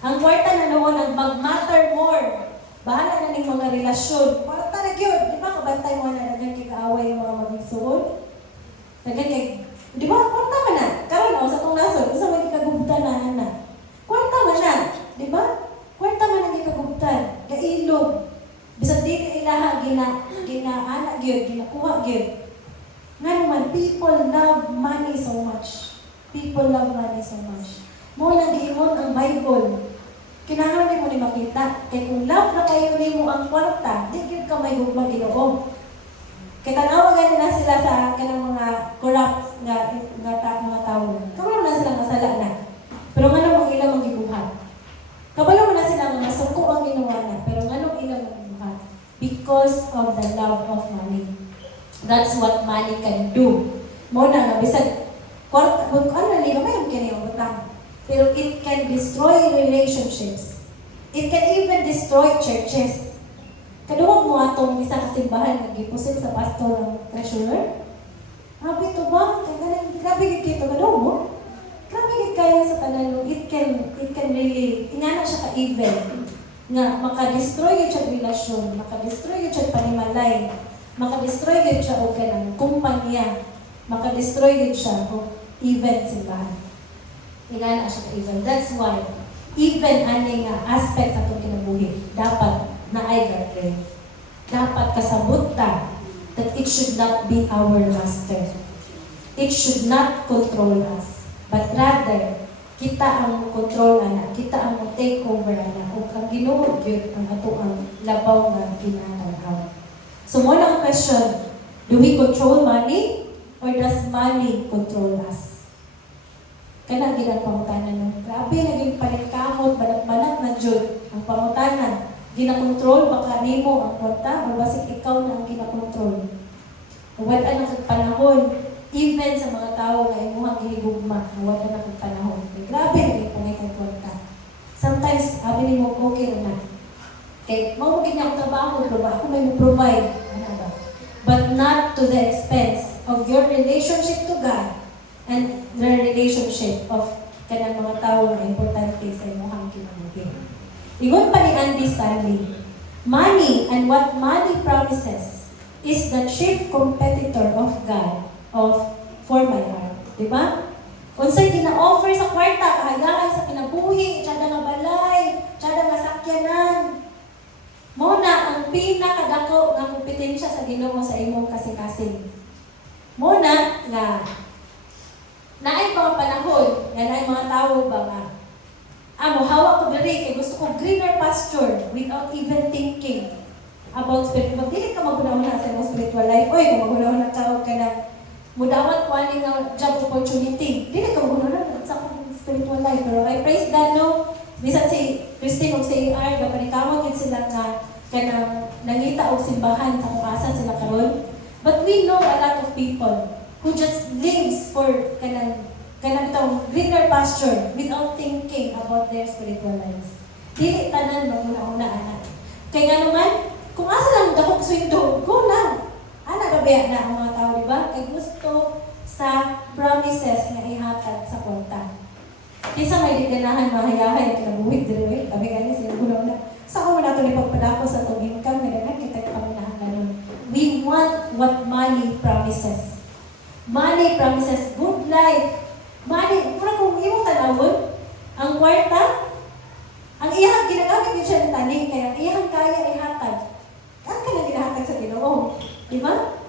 Ang kwarta na noon ang mag-matter more. Bahala na ning mga relasyon. Kwarta na gyud, di ba kabantay mo na naging kikaaway yung mga magigsuod? Di ba kwarta man na. Karon sa tong nasod, usa man gikagubtan na. Kwarta man na, di ba? Kwarta man ang gikagubtan, gailog. Bisag dili ilaha gina-ana gyud, ginakuha gyud. Nga naman, people love money so much. People love money so much. Mo lang giingon ang Bible. Kinahanglan mo ni makita. Kay kung love na kayo nimo ang kwarta, di gyud ka may gugma Ginoo. Kay tanawa gani na sila sa kanang mga corrupt mga tao. Kabalo na sila masala na. Pero ngano ang ilang magibuhat? Kabalo mo na sila nga masuko ang ginawa na, pero ngano ilang magibuhat? Because of the love of money. That's what money can do. Mo na nga bisag kwarta, ano ni gamay ang kini utang. Pero it can destroy relationships. It can even destroy churches. Kaduwag mo atong isa ka simbahan nga gipusin sa pastor ng treasurer. Habi to ba? Grabe gid kito kaduwag mo. Grabe gid kaya sa tanan. It can really ingana siya ka evil. Nga maka-destroy yung siya relasyon, maka-destroy yung siya panimalay, maka-destroy yun siya o kanang kumpanya, maka-destroy yun siya o even simbahan. Ingana siya ka-even. That's why, even aning aspect sa itong kinabuhi, dapat na ay guardrail. dapat kasabot ta that it should not be our master. It should not control us. But rather, kita ang control ana, kita ang take over ana, ug ang Ginoo gyud ang ato ang labaw nga ginatanaw. So mo ang question, do we control money or does money control us? Kana gid ang pangutanan no. Grabe naging panikkamot, banat-banat na jud ang pangutanan. Ginakontrol baka nimo ang kwarta o basig ikaw na ang ginakontrol. Wala na kag panahon, even sa mga tao nga imuhang gihigugma, wala na kag panahon. Grabe naging pangitang kwarta. Sometimes abi nimo okay na. Kay mao gid ang trabaho, pero ako may mo-provide, ana ba? But not to the expense of your relationship to God and the relationship of kanang mga tao na importante sa imong kinabuhi. Ingon pa ni Andy Stanley, money and what money promises is the chief competitor of God for my heart. Diba? Kung sa'y gina-offer sa kwarta, kahayahan sa kinabuhi, tsada nga balay, tsada nga sakyanan, mo na ang pinakadako ng kompetensya sa Ginoo sa imong kasing-kasing. Mo na nga naay mga panahon, nga naay mga tao ba nga, amo hawak ko diri kay gusto ko greener pasture without even thinking about spiritual. Dili ka magunahon sa imong spiritual life. Oy, kung magunahon ka ka na mudawat ko ani nga job opportunity. Dili ka magunahon sa akong spiritual life. Pero I praise God no. Bisan si Christine o si AR, napanikawan yun sila nga kanang nangita og simbahan sa kung asa sila karon. But we know a lot of people who just lives for kanang itong greener pasture without thinking about their spiritual lives. Dili tanan una anak. Kaya nga naman, kung asa lang dakok sweldo, go lang. Ana babaya na ang mga tao, di ba? Kay gusto sa promises na ihatag sa kwarta. Kisa may diganahan mahayahay kinabuhi diri kami ganin sila gulo na. Sa ako na to ni pagpadako sa tong income na dagan kita panginahan ganon. We want what money promises. Money promises good life. Money, mura kung iyong tanawon, ang kwarta, ang iyang ginagamit din siya ng taning, kaya iyang kaya ihatag. Ang ka na ginahatag sa Ginoo, di ba?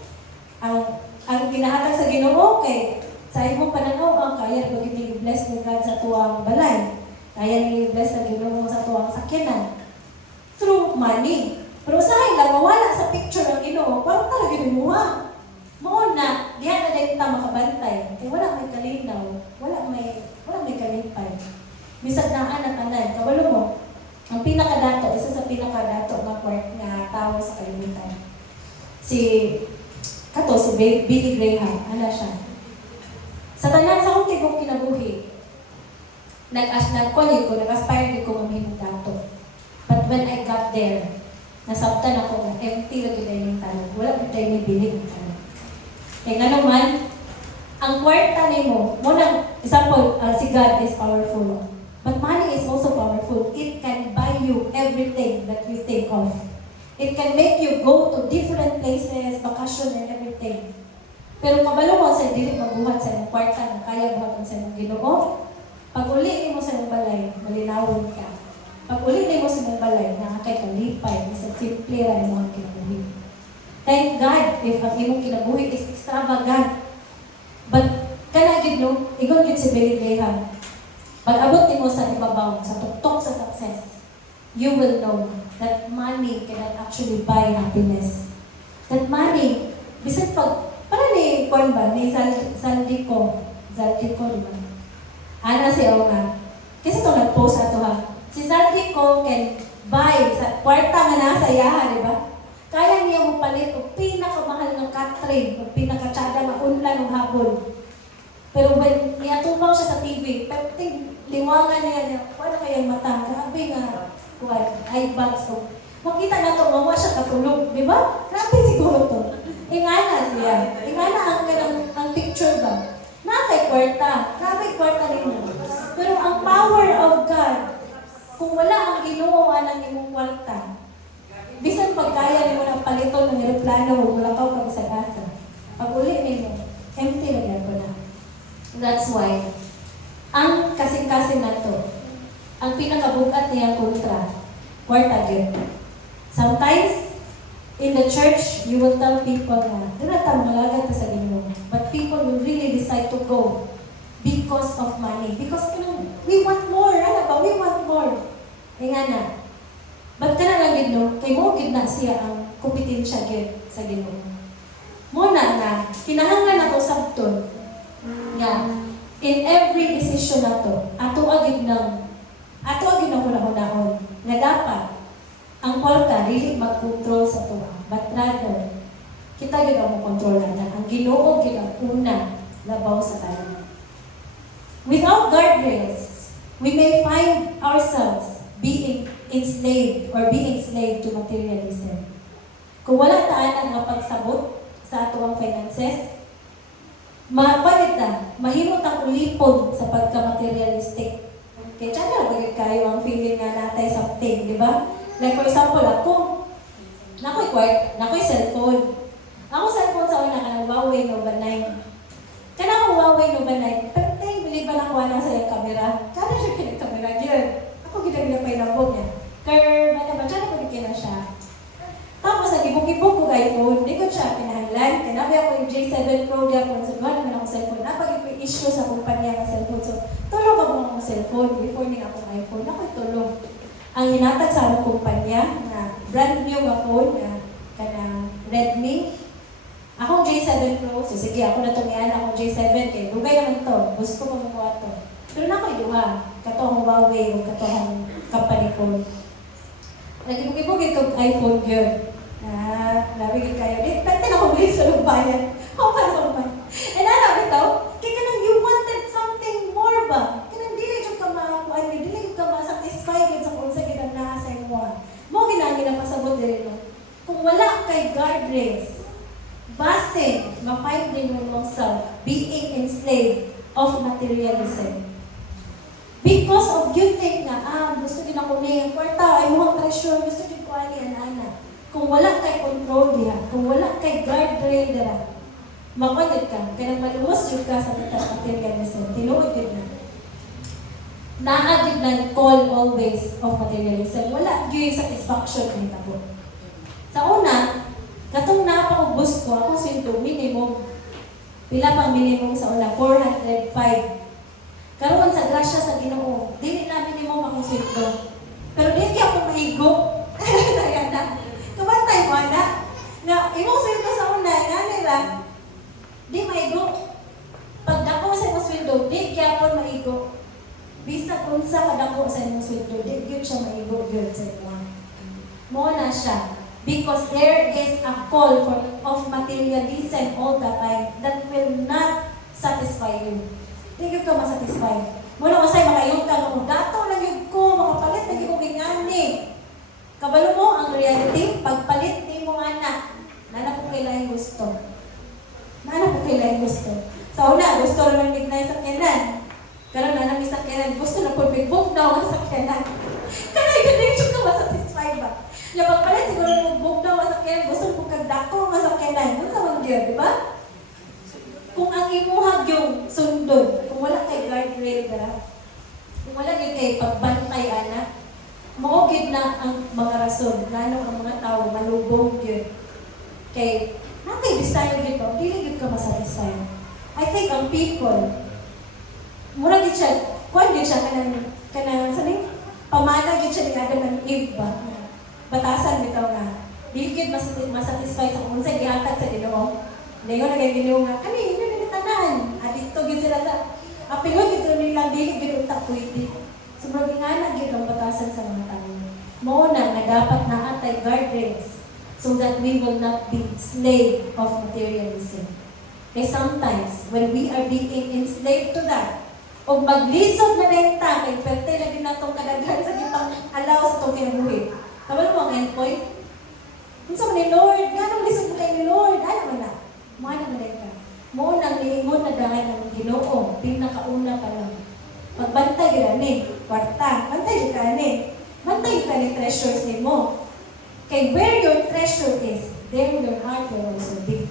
Ang ginahatag sa Ginoo, kay sa imong pananaw, ang kaya na i-bless ni God sa tuwang balay. Kaya ni-bless na Ginoo sa tuwang sakyanan. Through money. Pero sa lang, mawala sa picture ng Ginoo, parang talaga ginuha. Mao na, diha na dahil ta makabantay. Kaya wala may kalinaw, wala may kalipay. Bisag na ana tanan, kabalo mo, ang pinakadato, isa sa pinakadato nga part nga tao sa kalibutan. Si Billy Graham, ana siya. Sa tanan sa akong tibok kinabuhi, nag-aspire ko mamahimong dato. But when I got there, nasabtan ako na empty lagi tayo yung tanong. Wala po tayo may biling tanong. Kaya nga naman, ang kwarta nimo, muna, example, si God is powerful. But money is also powerful. It can buy you everything that you think of. It can make you go to different places, vacation and everything. Pero kabalo mo sa dili magbuhat sa imong kwarta na kaya buhaton sa imong Ginoo. Pag uli mo sa imong balay, malinawon ka. Pag uli mo sa imong balay, nakakay kalipay, sa simple ra imong kinabuhi. Thank God if ang imong kinabuhi is extravagant. But kana gid no, igon gid si Billy Graham. Pag abot nimo sa ibabaw, sa tuktok sa success, you will know that money cannot actually buy happiness. That money, bisan pag para ni Juan ba, ni Zaldico, di ba? Ana si Ona. Kasi ito nag-post ato ha. Si Zaldico can buy sa kwarta nga nasa iyaha, di ba? Kaya niya mo palit o pinakamahal ng katrin o pinakatsada na unlan ng hapon. Pero when niya tumaw siya sa TV, perting liwangan niya, wala kayang mata, grabe nga, eye bags ko. Makita na ito, mawa siya katulog, di ba? Grabe siguro to. Ingana siya. Ingana ang picture ba? Nakay kwarta. Grabe kwarta rin mo. Pero ang power of God, kung wala ang Ginoo ng imong kwarta, bisan pagkaya mo ng palito ng aeroplano, wala ka pag sa asa. Pag uli mo, empty na ko na. That's why, ang kasing-kasing na to, ang pinakabugat niya kontra, kwarta yun. Sometimes, in the church, you will tell people na, doon na tayo malagad ta sa Ginoo. But people will really decide to go because of money. Because we want more. Ano ba? We want more. Ay nga na. Ba't ka na lang gid no? Kay mo gid na siya ang kompetensya gid sa Ginoo. Muna na, kinahanglan ako sabton nga in every decision nato, ato agid ng hunahon nga dapat ang kwarta dili mag-control sa tuwa, but rather kita gid ang kontrol na ang Ginoo gid ang una labaw sa tanan. Without guardrails, we may find ourselves being enslaved to materialism. Kung wala taan nga pagsabot sa ato ang finances, mahimot ang ulipon sa pagka-materialistic. Kaya tiyan na bagay kayo ang feeling nga natay something, di ba? Like for example, nako'y cellphone. Ako cellphone sa una ka ng Huawei Nova 9. Kana akong Huawei Nova 9, pero bili ba nakuha na sa yung camera? Kana siya kinag-camera yun. Ako ginagila pa yung lambong niya. Kaya, tiyan na bagay na siya. Tapos, nag-ibog-ibog ko iPhone, di ko siya kinahanglan. Kanabi ako yung J7 Pro, di ako nasubuhan naman akong cellphone. Napag yung issue sa kumpanya ng cellphone. So, tulong ka mo akong cellphone before ni akong iPhone. Ako'y tulong. Ang hinatag sa akong kumpanya na brand new nga phone na kanang Redmi. Akong J7 Pro, so sige, ako na tumiyan akong J7 kay bugay naman to. Gusto ko makuha to. Pero na ako'y duha. Katong Huawei o katong company phone. Nag-ibog-ibog itong iPhone girl. Nabigil kayo. Pwede na akong bilis sa lumbayan. Ako pa na lumbayan. And bitaw, kaya ka nang you wanted something more ba? Kaya nang dili yung ka makakuan, dili yung ka masatisfy sa kung sa ginang nasa yung mo. Mo ginangin ang pasabot din no. Kung wala kay guardrails, base, ma-find din mo yourself being enslaved of materialism. Because of you think na, gusto din ako niya yung kwarta, ay mo treasure, gusto din ko ani ana. Kung wala kay control diha, kung wala kay guardrail diha, mapadid ka, kaya maluwas yun ka sa materialism, tinuod yun na. Naagid na call always of materialism, wala yun yung satisfaction ng tabo. Sa una, katong napakubos ko, ako sinto, minimum, pila pang minimum sa una, 405. Karoon sa grasya sa Ginoo, dili na minimum akong sweldo. Pero di kaya ako mahigo. Kaya na. Kabantay mo na. Na imong sweldo sa una, nga nila, di mahigo. Pag dako sa imong sweldo, di kaya ako mahigo. Bisa kung sa kadako sa imong sweldo, di yun siya mahigo yun sa imong. Mo na siya. Because there is a call of materialism all the time that will not satisfy you. Hindi ka masatisfy. Muna masay, makayong ka, dato lang yung ko, makapalit, naging ko gingani. Kabalo mo, ang reality, pagpalit ni mo anak, nana po kailangan gusto. Nana po kailangan gusto. Sa una, gusto naman midnight sa sakyanan. Karoon na namin sakyanan, gusto na po big-book daw ang sakyanan. Kaya ganun yung ka masatisfy ba? Yung pagpalit, siguro mo book daw ang sakyanan, gusto po kagdako ang sakyanan. Doon sa mga di ba? Kung ang imuhag yung sundod, kung wala kay guardrail ka, kung wala kay pagbantay anak, maugid na ang mga rason, lalo ang mga tao, malubog yun. Kay, nakay design dito, dili yun ka masatisfy. I think ang people, mura din siya, kuwan din siya kanang, saning, pamana din siya ni Adam and Eve ba? Batasan bitaw na, dili yun masatisfy sa kung sa'y gihatag sa Ginoo. Ngayon na Ginoo nga, kani, hindi tanan. At ito gid sila sa apilog ito nilang dili gid utak pwede. Sobrang ingana gid ang batasan sa mga tao. Mao na nga dapat naatay guardrails so that we will not be slave of materialism. Kaya sometimes when we are being enslaved to that, o maglisod na renta, kay pwerte na din natong kadaghan sa gipang alaw sa itong kinabuhi. Kabalo mo ang endpoint? Kung sa ni Lord, ganong lisod mo kay ni Lord, ano man na? Mga naman ka. Mo nang liingon na dahil ng Ginoo, pinakauna pa lang. Pagbantay ka ni, kwarta, bantay ka ni. Bantay ka ni treasures ni mo. Kay where your treasure is, there your heart will also be.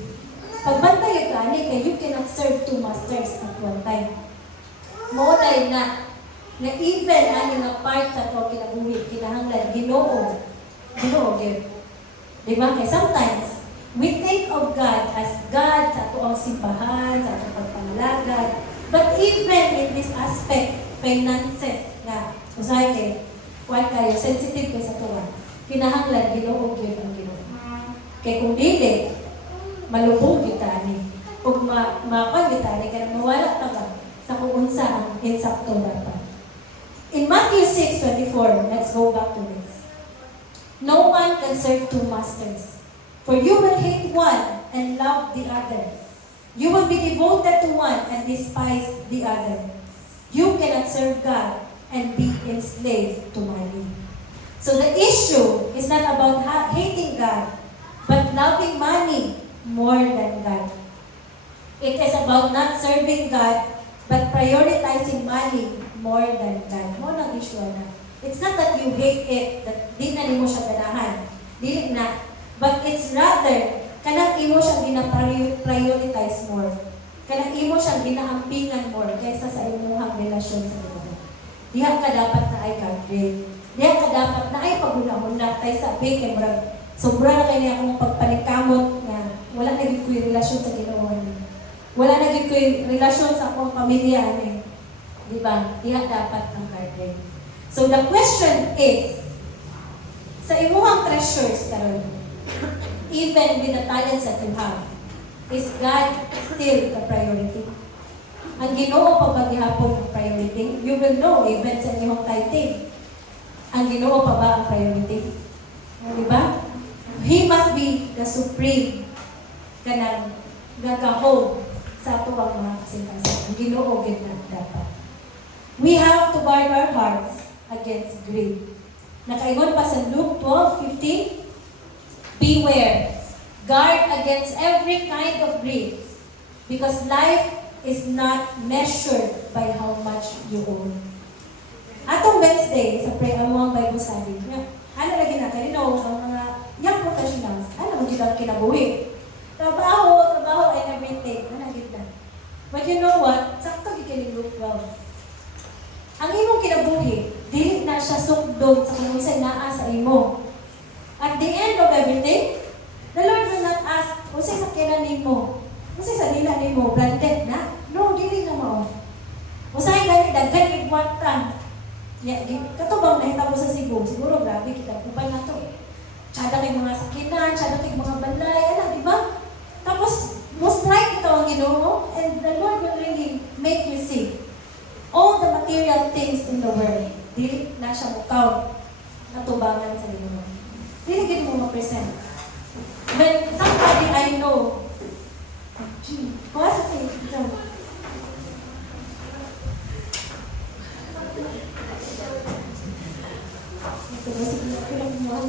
Pagbantay ka ni, kay you cannot serve two masters at one time. Mo dahil na even ani nga part sa to kinabuhi, kinahanglan Ginoo. Ginoo gyud. Di ba? Kay sometimes We think of God as God sa ato ang simbahan, sa ato pagpangalagad. But even in this aspect, finances na, usahay kay, kuwan kayo, sensitive kayo sa tuwa. Kinahanglan, Ginoo gyud ang Ginoo. Kay kung dili, malubog kita ni. Kung makuan kita ni, kaya mawala ta ka sa kung unsa ang insakto dapat. In Matthew 6:24, let's go back to this. No one can serve two masters. For you will hate one and love the other. You will be devoted to one and despise the other. You cannot serve God and be enslaved to money. So the issue is not about hating God, but loving money more than God. It is about not serving God, but prioritizing money more than God. Mo nang issue na. It's not that you hate it, that di na mo siya ganahan. Dili na. But it's rather, kanang imo siyang gina-prioritize more. Kanang imo siyang ginaampingan more kaysa sa imuhang relasyon sa Ginoo. Diha ka dapat na ay guardrail. Diha ka dapat na ay paghuna-huna tayo sa big and brag. Sobra na kayo niya akong pagpanikamot nga wala na gid ko'y relasyon sa Ginoo. Wala na gid ko'y relasyon sa akong pamilya ani. Di ba? Diha dapat ang guardrail. So the question is, sa imuhang treasures karon, even with the talents that you have, is God still the priority? Ang Ginoo pa ba gihapon ang priority? You will know even sa inyong tithing. Ang Ginoo pa ba ang priority? Di ba? He must be the supreme kanang gagahog sa ato ang mga kasingkasan. Ang Ginoo gid na dapat. We have to guard our hearts against greed. Nakaingon pa sa Luke 12:15, beware, guard against every kind of greed, because life is not measured by how much you own. Atong Wednesday, sa pre-among Bible study, ano lagi na, kanino, ang mga young professionals, ano mo ang kinabuhi? Trabaho, and everything, managit na. But you know what? Sakto gikiling Luke 12. Ang imong kinabuhi, dili na siya sukdog sa kung isa naa sa imo. At the end of everything, the Lord will not ask, usay sa kinanin mo, usay sa nila ni mo, branded na? No, dili na mao. Usay gani daghan igwatan. Ya, katubang nahitabo sa Cebu, siguro grabe kita kuban na to. Tsada kay mga sakinan, tsada kay mga balay, di ba? Tapos, most right ito ang Ginoo, and the Lord will really make you see all the material things in the world. Dili na siya mukaw na tubangan sa Ginoo. Dili gid mo ma-present. When somebody I know, kuha sa say, ito ba sige, pilang mo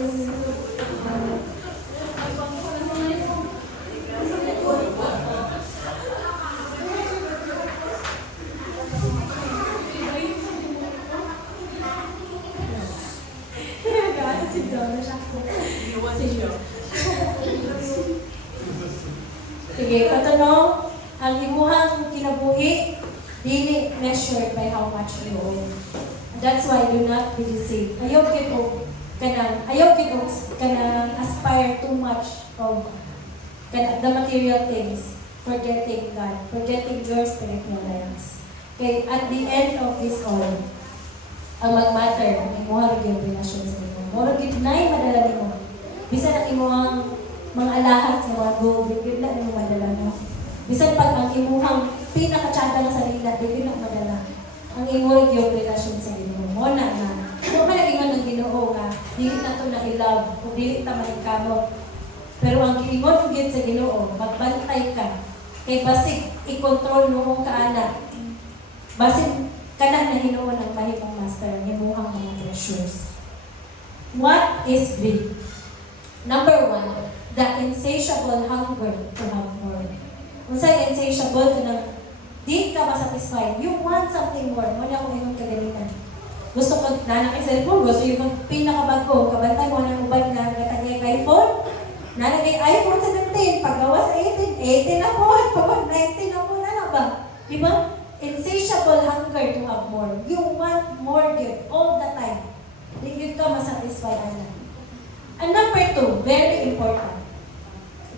sige, katanong, ang imuhang kinabuhi, dili measured by how much you own. That's why do not be deceived. Ayaw kanang aspire too much of the material things, forgetting God, forgetting your spiritual lives. Okay, at the end of this all, ang mag-matter, ang imuhang relasyon sa Ginoo. Moro gid nay madala nimo. Bisan ang imuhang mga alahas sa mga gold, yun na yung madala mo. Bisan pag ang imuhang pinaka-tsada na sa nila, yun na madala. Ang imuhang yung relasyon sa Ginoo. Muna na. Kung malagingan ng Ginoo nga, dili na ito na i-love, kung dili ta maligkamot. Pero ang giingon gyud sa Ginoo, magbantay ka. Kay basig i-control mo kung kaana. Basig kana na hinuon ang mahimong master, ang imuhang mga treasures. What is greed? Number 1, the insatiable hunger to have more. Kung sa'y insatiable ka na, di ka masatisfied. You want something more. Wala akong inyong kagalitan. Gusto ko, nanak yung cellphone, gusto yung pinakabago, kabantay mo ng ubad na natagay iPhone. Nanagay iPhone 17, paggawa sa 18, 18 na po, pagod 19 na po, ano ba? Diba? Insatiable hunger to have more. You want more good all the time. Di ka masatisfied, anak. And number 2, very important.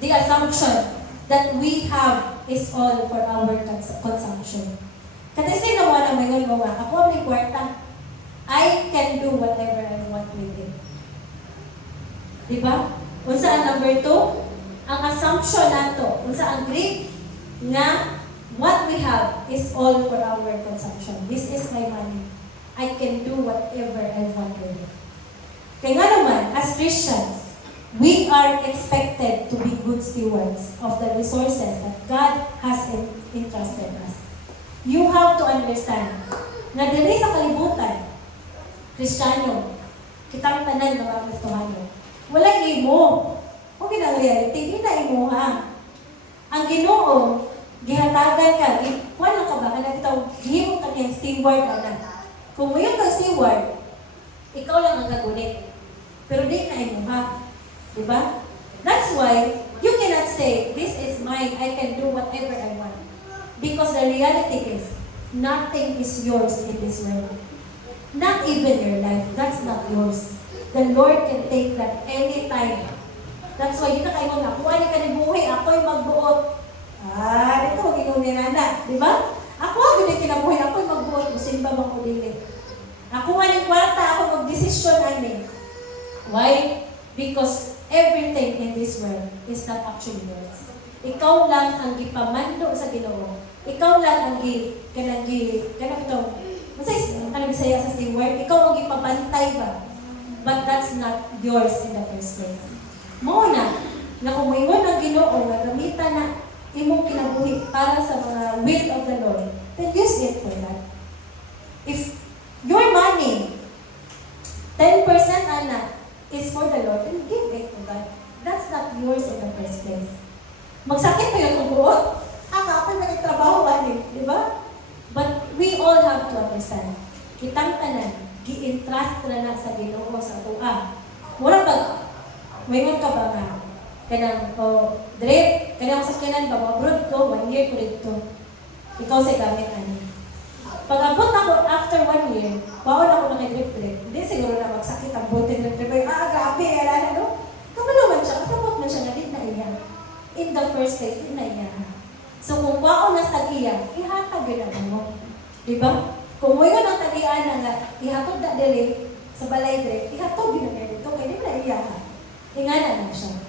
The assumption that we have is all for our consumption. Kasi nawa na mayon mo nga, ako ang kwarta. I can do whatever I want with it. Diba? Unsa ang number 2? Ang assumption nato, unsa ang Greek nga what we have is all for our consumption. This is my money. I can do whatever I want with it. Kaya nga naman, as Christians, we are expected to be good stewards of the resources that God has entrusted us. You have to understand na dili sa kalibutan, Kristiyano, kitang tanan ng mga Kristohano, wala imo. Kung ginang reality, di na imo ha. Ang Ginoo, gihatagan ka, kuwan lang ka ba, kanang itaw, gihimo ka niyang steward na. Kung mayon kang steward, ikaw lang ang gagunit. Pero di na imo ha. Diba? That's why you cannot say, this is mine, I can do whatever I want. Because the reality is, nothing is yours in this world. Not even your life. That's not yours. The Lord can take that anytime. That's why, yun na kayo nga, kuha ni ka ni buhay, ako'y magbuot. Dito, ginuni nana. Diba? Ako ang ganyan kinabuhay, ako'y magbuot, musimba bang ulilit. Ako nga ni kwarta, ako mag-desisyon ani. Why? Because everything in this world is not actually yours. Ikaw lang ang gipamando sa Ginoo. Ikaw lang ang kanang ito. Ano Bisaya sa steward? Ikaw ang gipabantay ba? But that's not yours in the first place. Mao na kung mayroon ang Ginoo na gamitan na imong kinabuhi para sa mga will of the Lord, then use it for that. If your money, 10% ana, is for the Lord, then give it to God. That's not yours in the first place. Magsakit pa yung buot. Ako'y magtrabaho ani, di ba? But we all have to understand. Kitang tanan, gi-entrust na sa Ginoo sa tuwa. Mura ba? Mayroon ka ba nga? Kanang, drip, kanang sakyanan ba, abroad ko, 1 year ko dito. Ikaw sa gamit ani. Pag-abot ako after 1 year, baon ako na kay-drip. Hindi siguro na magsakit ang bote drip. Grabe, alala, no? Kabalo man siya, kasabot man siya na din na iya. In the first place, din na iya. So kung baon na sa iya, ihatag yun ang mo. Diba? Kung mo yun ang talian na nga, ihatog na dili sa balay drip, ihatog yun ang dito, kaya di na iya. Ingana na siya.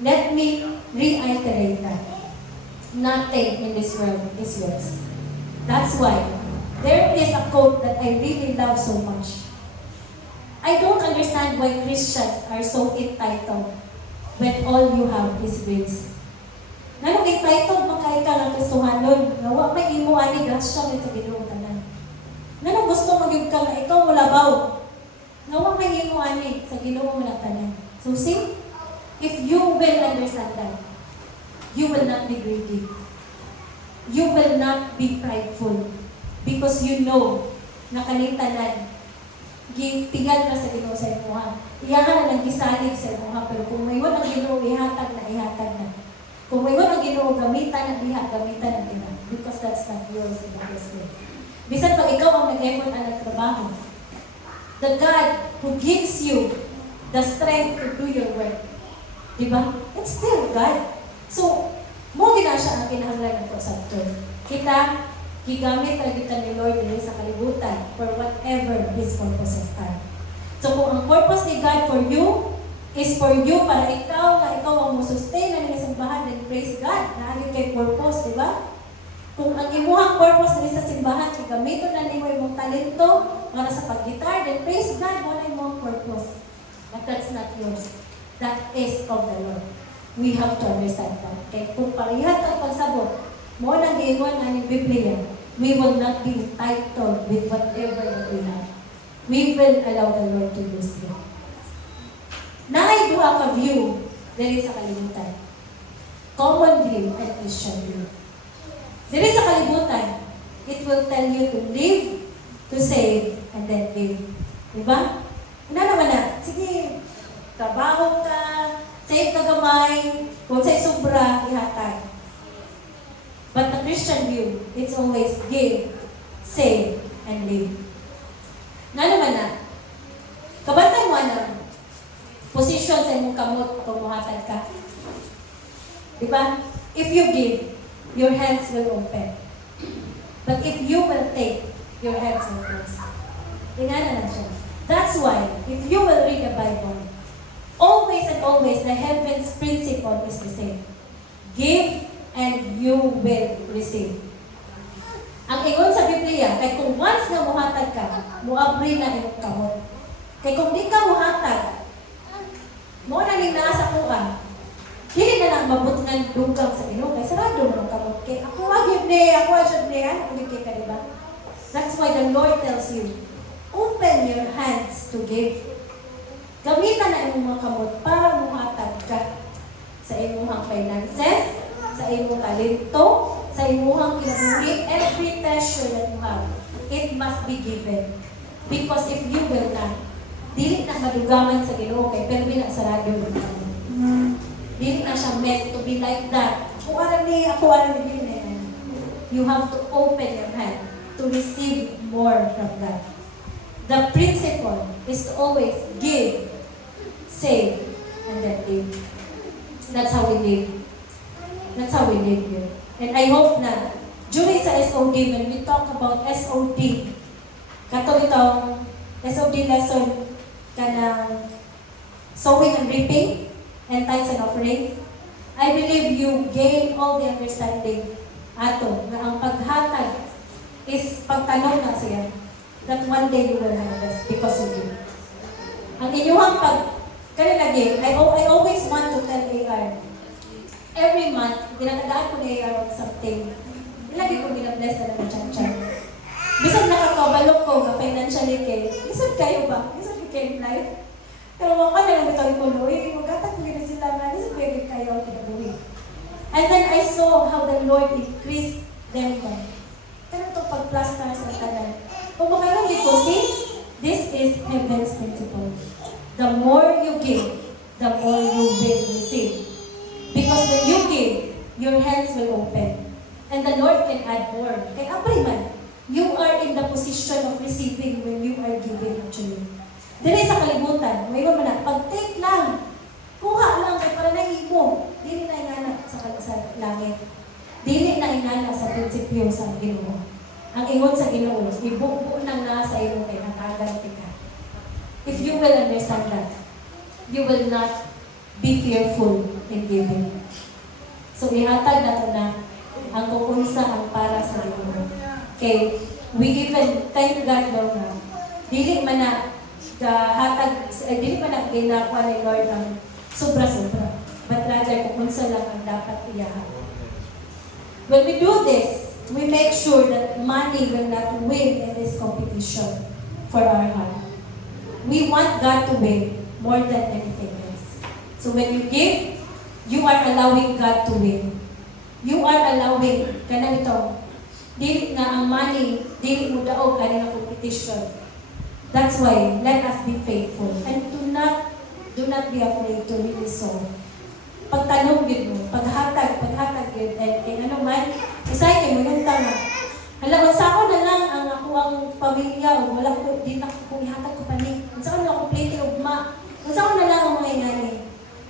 Let me reiterate that. Nothing in this world is yours. That's why there is a quote that I really love so much. I don't understand why Christians are so entitled when all you have is grace. Nanong entitled makaita ng Kristohanon, nawa may imo ani grasya may sa Ginoo tanan. Nanong gusto magyud ka nga ikaw wala baw. Nawa may imo ani sa Ginoo man tanan. So see, if you will understand that, you will not be greedy. You will not be prideful because you know na kaning tanan gitingad na sa Ginoo sa imuha. Iyahan na lang gisalig sa imuha, pero kung mayroon ang Ginoo ihatag na. Kung mayroon ang Ginoo gamitan na gamitan na diha. Because that's not yours in the first place. Bisan pag ikaw ang nag-effort ang nagtrabaho, the God who gives you the strength to do your work, diba? It's still God. So, mo gina siya ang kinahanglan ng konsepto. Kita, gigamit na kita ni Lord din sa kalibutan for whatever His purposes are. So kung ang purpose ni God for you is for you, para ikaw ang mo-sustain na ng simbahan, then praise God, na ang kay purpose, di ba? Kung ang imuhang purpose din sa simbahan, gamiton na nimo imong talento para sa pag-gitar, then praise God, mo na imong purpose. But that's not yours. That is of the Lord. We have to understand that. Kaya kung parehas ang pagsabot, mo nang iwan na ni Biblia, we will not be entitled with whatever that we have. We will allow the Lord to use it. Naay duha ka view diri sa kalibutan. Common view and Christian view. Diri sa kalibutan, it will tell you to live, to save, and then give. Diba? Una naman na, sige, trabaho ka, save ka gamay, kung sa'y sobra, ihatag. But the Christian view, it's always give, save, and live. Nga naman na, kabantay mo na, posisyon sa imong kamot kung muhatag ka. Diba? If you give, your hands will open. But if you will take, your hands will close. Tingnan na siya. That's why, if you will read the Bible, always and always, the heaven's principle is the same. Give and you will receive. Ang ingon sa Biblia, kay kung once na muhatag ka, muabri na imong kamot. Kay kung di ka muhatag, mo na ning naa sa kuha, dili na lang mabutngan dugang sa Ginoo kay sarado mo ang kamot. Kay ako agib ni, ako agib ni, ano kung ka, diba? That's why the Lord tells you, open your hands to give. Gamitan na imong mga kamot para muhatag ka sa imong finances, sa imong talento, sa imong kinabuhi, every treasure that you have, it must be given. Because if you will not, dili na madugaman sa Ginoo kay pero na sarado mo kamo. Dili na siya meant to be like that. Ako alam ni you have to open your hand to receive more from God. The principle is to always give, save, and then live. That's how we live. That's how we live here. And I hope na during sa SOD, when we talk about SOD, kato itong SOD lesson kanang sowing and reaping and tithes and offerings, I believe you gain all the understanding ato na ang paghatag is pagtanong na siya that one day you will harvest because of you. Ang inyong kanilagi, I always want to tell AR, every month, dinatagaan ko ni AR something. Ilagi ko binabless na ng chan-chan. Bisan nakakabalo ko na financially kay, isod kayo ba? Isod kayo in life? Pero ako na lang ito ko, magkatag ko na sila nga, isod kayo ang kinabuhi. And then I saw how the Lord increased them ba. Kanang itong pag-plaster sa tanan. Kung makailang ko, see, this is heaven's principle. The more you give, the more you will receive. Because when you give, your hands will open. And the Lord can add more. Kaya apay man, you are in the position of receiving when you are giving actually. Dili sa kalibutan, mayroon man na, pag-take lang, kuha lang, kaya para nahibo. Dili na ingana sa langit. Dili na ingana sa prinsipyo sa Ginoo. Ang ingon sa Ginoo, ibubuo nang nasa iyo kay nakaganti ka. If you will understand that, you will not be fearful in giving. So ihatag na ito na ang kukunsa ang para sa Ginoo. Okay, we even thank God Lord na dili man na dili man na ginakuha ni Lord ang sobra-sobra. But rather kukunsa lang ang dapat iyahan. When we do this, we make sure that money will not win in this competition for our heart. We want God to win more than anything else. So when you give, you are allowing God to win. You are allowing, kanang ito, dili na ang money, dili mo daog ani nga competition. That's why, let us be faithful. And do not be afraid to really sow. Pagtanong yun mo, paghatag yun, and ano man, isay kayo mo yung tama. Hala, unsa ko na lang ang ako ang pamilya, o wala ko, di na ko ihatag ko pa ni. Unsa ko na lang complete ugma. Unsa ko na lang ang mga ingani.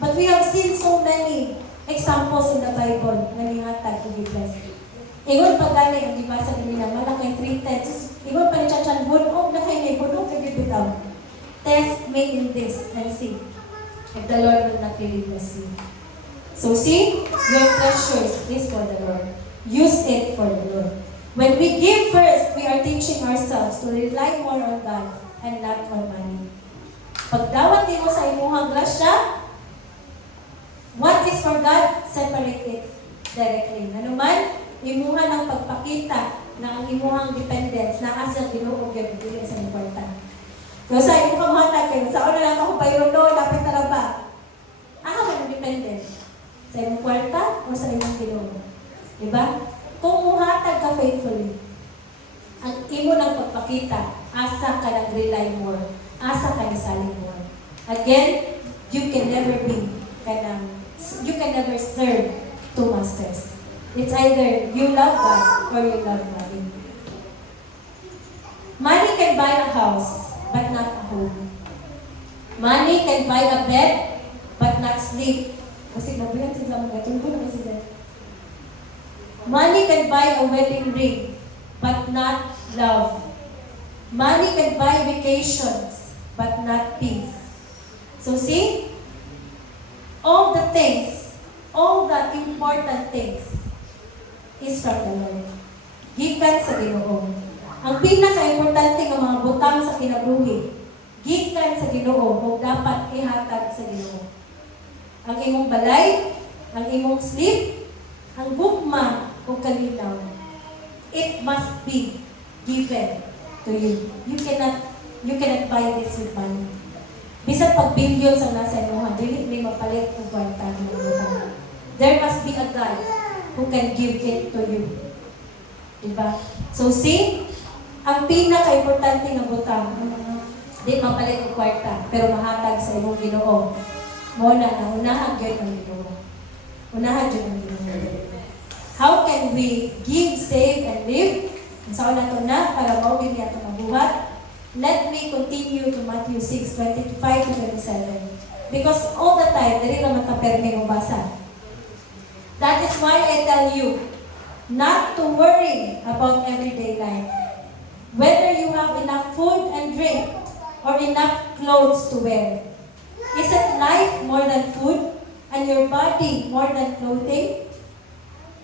But we have seen so many examples in the Bible na nihatag to be blessed. Ingon pa gani, ang dibasa din nila, malaki 3 10. Ingon pa ni Chachan, bunog na kayo ni bunog na bibitaw. Test me in this and see if the Lord will not really bless you. So see, your treasures is for the Lord. Use it for the Lord. When we give first, we are teaching ourselves to rely more on God and not on money. Pagdawat mo sa imuhang grasya, what is for God, separate it directly. Ano man, imuha ng pagpakita na ang imuhang dependence na asang Ginoo gyud dili sa important. So sa imuhang hatag kayo, sa una lang ako payron do, dapat tara ba? Aha man dependent. Sa imong kwarta o sa imong Ginoo. Diba? Kung muhatag ka faithfully, ang imo ng pagpakita, asa ka nag-rely more, asa ka nasaling more. Again, you can never serve two masters. It's either you love God or you love money. Money can buy a house, but not a home. Money can buy a bed, but not sleep. Kasi mabuyan sila mga tungkol na kasi sila. Money can buy a wedding ring, but not love. Money can buy vacations, but not peace. So see, all the things, all the important things is from the Lord. Gikan sa Ginoo. Ang pinaka-importante ng mga butang sa kinabuhi, gikan sa Ginoo o dapat ihatag sa Ginoo. Ang imong balay, ang imong sleep, ang gugma o kalinaw, it must be given to you. You cannot buy this with money. Bisan pag billion sa nasa imo, dili may mapalit og kwarta ng butang. There must be a God who can give it to you. Diba? So see, ang pinaka-importante ng butang, di mapalit og kwarta, pero mahatag sa imong Ginoo. Muna na unahan gyud ang Ginoo. Unahan gyud ang Ginoo. How can we give, save, and live? Sa una to na, para maugin niya ito mabuhat. Let me continue to Matthew 6:25 to 27. Because all the time, dili naman ta permi mong basa. That is why I tell you, not to worry about everyday life. Whether you have enough food and drink, or enough clothes to wear. Isn't life more than food, and your body more than clothing?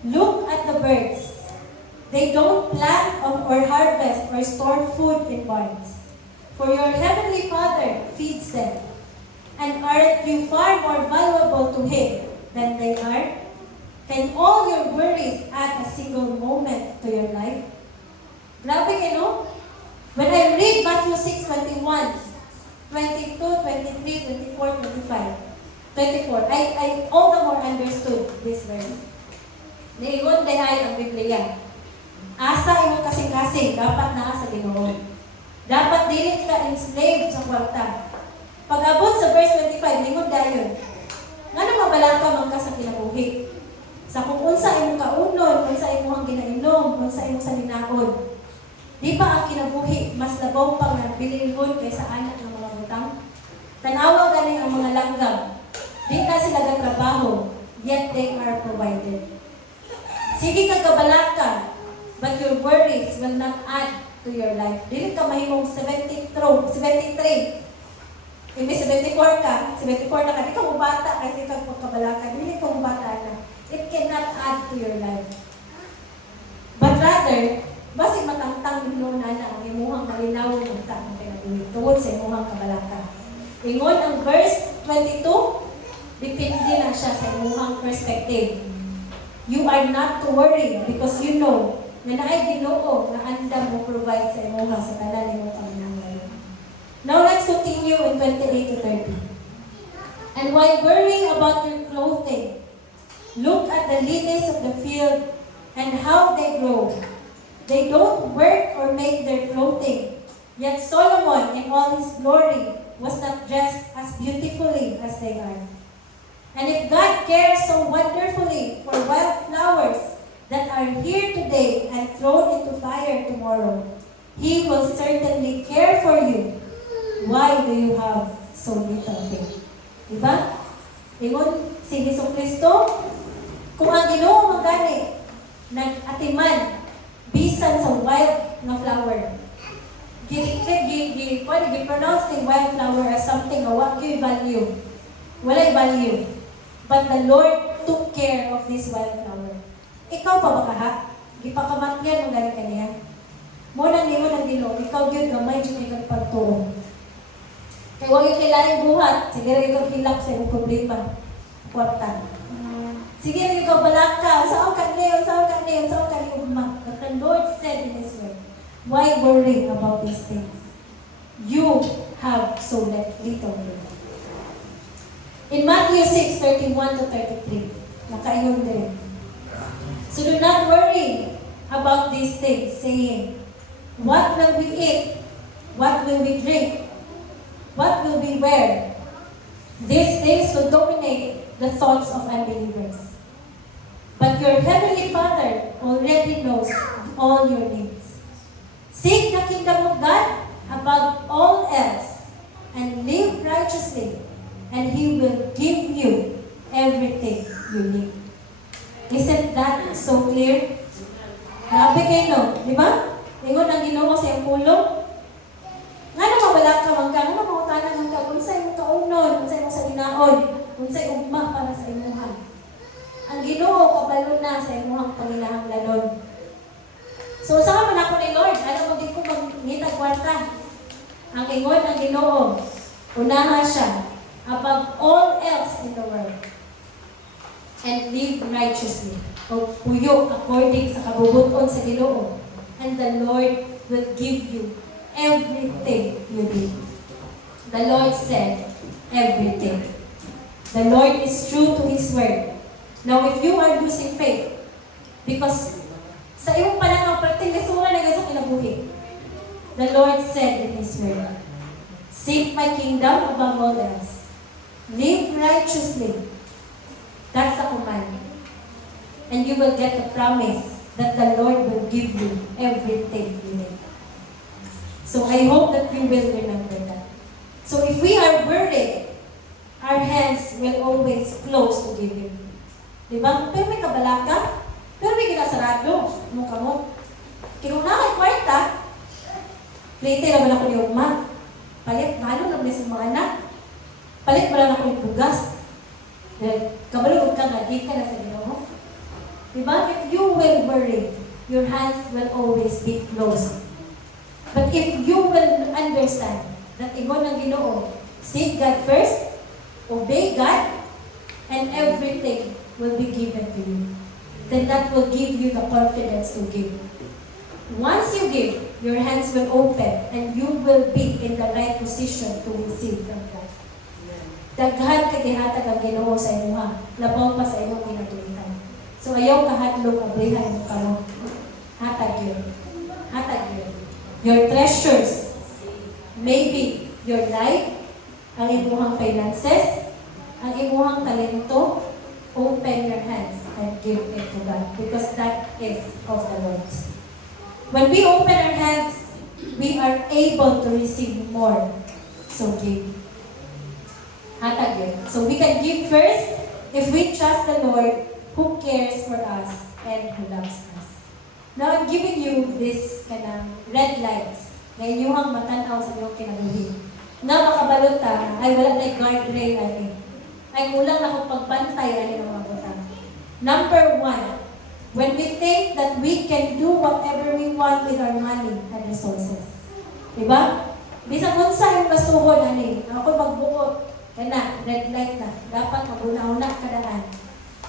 Look at the birds. They don't plant or harvest or store food in barns. For your heavenly Father feeds them. And aren't you far more valuable to Him than they are? Can all your worries add a single moment to your life? Grabe kayo, no? When I read Matthew 6:21, 22, 23, 24, 25, I all the more understood this verse. Niingon dahay ang Biblia. Asa imong kasing-kasing, dapat naa sa Ginoo. Dapat dili ka enslaved sa kwarta. Pag-abot sa verse 25, lingod dayon. Ngano mabalaka man ka sa kinabuhi? Sa kung unsa imong kaunon, unsa imong ginainom, unsa imong saninaod. Di ba ang kinabuhi mas labaw pang nabilingon kaysa anak ng mga butang? Tanawa gani ang mga langgam. Di na sila gatrabaho, yet they are provided. Sige ka kabalaka, but your worries will not add to your life. Dili ka mahimong 73. Hindi 74 ka, 74 na ka, di ka mubata kasi ka pagkabalaka, dili ka mubata na. It cannot add to your life. But rather, basig matangtang ino na ang imuhang malinaw ng taong kinabuhi tungod sa imuhang kabalaka. Ingon ang verse 22, depende na siya sa imuhang perspective. You are not to worry because you know na naay Ginoo na andam mo provide sa imuha sa tanan imong pamilya. Now let's continue in 28 to 30. And while worrying about your clothing, look at the lilies of the field and how they grow. They don't work or make their clothing. Yet Solomon in all his glory was not dressed as beautifully as they are. And if God cares so wonderfully for wild flowers that are here today and thrown into fire tomorrow, He will certainly care for you. Why do you have so little faith? Diba? Ingon si Jesucristo, kung ang Ginoo magani, nag-atiman, bisan sa wild na flower. Gi-pronounce the wild flower as something na wag yung value. Walay value. But the Lord took care of this wild flower. Ikaw pa ba kaha? Gipakamatyan mo gani kaniya. Muna nimo ng Ginoo, ikaw gyud gamay jud kay pagtuo. Kay wag yung kailangan buhat, sige rin ikaw hilak sa iyong problema. Kwarta. Sige rin ikaw balaka, saan ka niyo, But the Lord said in His word, why worry about these things? You have so little faith. In Matthew 6:31 to 33, nakaingon din. So do not worry about these things, saying, what will we eat? What will we drink? What will we wear? These things will dominate the thoughts of unbelievers. But your heavenly Father already knows all your needs. Seek the kingdom of God above all else and live righteously, and He will give you everything you need. Isn't that so clear? Grabe kayo, no? Di ba? Ingon ang Ginoo sa iyong pulong. Nga na mawala ka man ka, nga na mawatanan man ka, unsay mong kaunon, unsay mong sa ginaon, unsay ugma para sa imuhan. Ang Ginoo kabalo na sa imuhang panginahanglanon. So sa man ako ni Lord, ano mo din ko mangitag kwarta. Ang ingon ang Ginoo, unahan siya above all else in the world. And live righteously, o puyo according sa kabubuton sa Ginoo. And the Lord will give you everything you need. The Lord said, everything. The Lord is true to His word. Now, if you are losing faith, because sa iyong pananaw, perting lisura na sa kinabuhi, the Lord said in His word, seek my kingdom above all else. Live righteously. That's the command. And you will get the promise that the Lord will give you everything you need. So I hope that you will remember that. So if we are worried, our hands will always close to give Him. Diba? Pero may kabalaka, pero may ginasarado. Mukha mo. Kinunakay kwarta, plate naman ako ni Ugma. Palit, malo naman sa mga anak. Palit mo lang ako yung bugas. Kabalugod ka nga, di ka na sa Ginoo. Diba? If you will worry, your hands will always be closed. But if you will understand that ingon ng Ginoo, seek God first, obey God, and everything will be given to you, then that will give you the confidence to give. Once you give, your hands will open and you will be in the right position to receive from God. Daghan kagihatag ang Ginoo sa imuha, labaw pa sa imong ginatulitan. So ayaw kahatlog abrihan mo kamo. Hatag yun. Hatag yun. Your treasures, maybe your life, ang imuhang finances, ang imuhang talento, open your hands and give it to God because that is of the Lord's. When we open our hands, we are able to receive more. So give. Hatag yun. So we can give first if we trust the Lord who cares for us and who loves us. Now I'm giving you this kanang red lights na inyong matanaw sa inyong kinabuhi. Na makabalot ta, ay wala na guardrail ani. Ay kulang na akong pagbantay ani ng mga butang. Number 1, when we think that we can do whatever we want with our money and resources. Diba? Bisag unsa yung gastuhon ani. Ako magbuot kana red light na. Dapat maguna-una kadaan.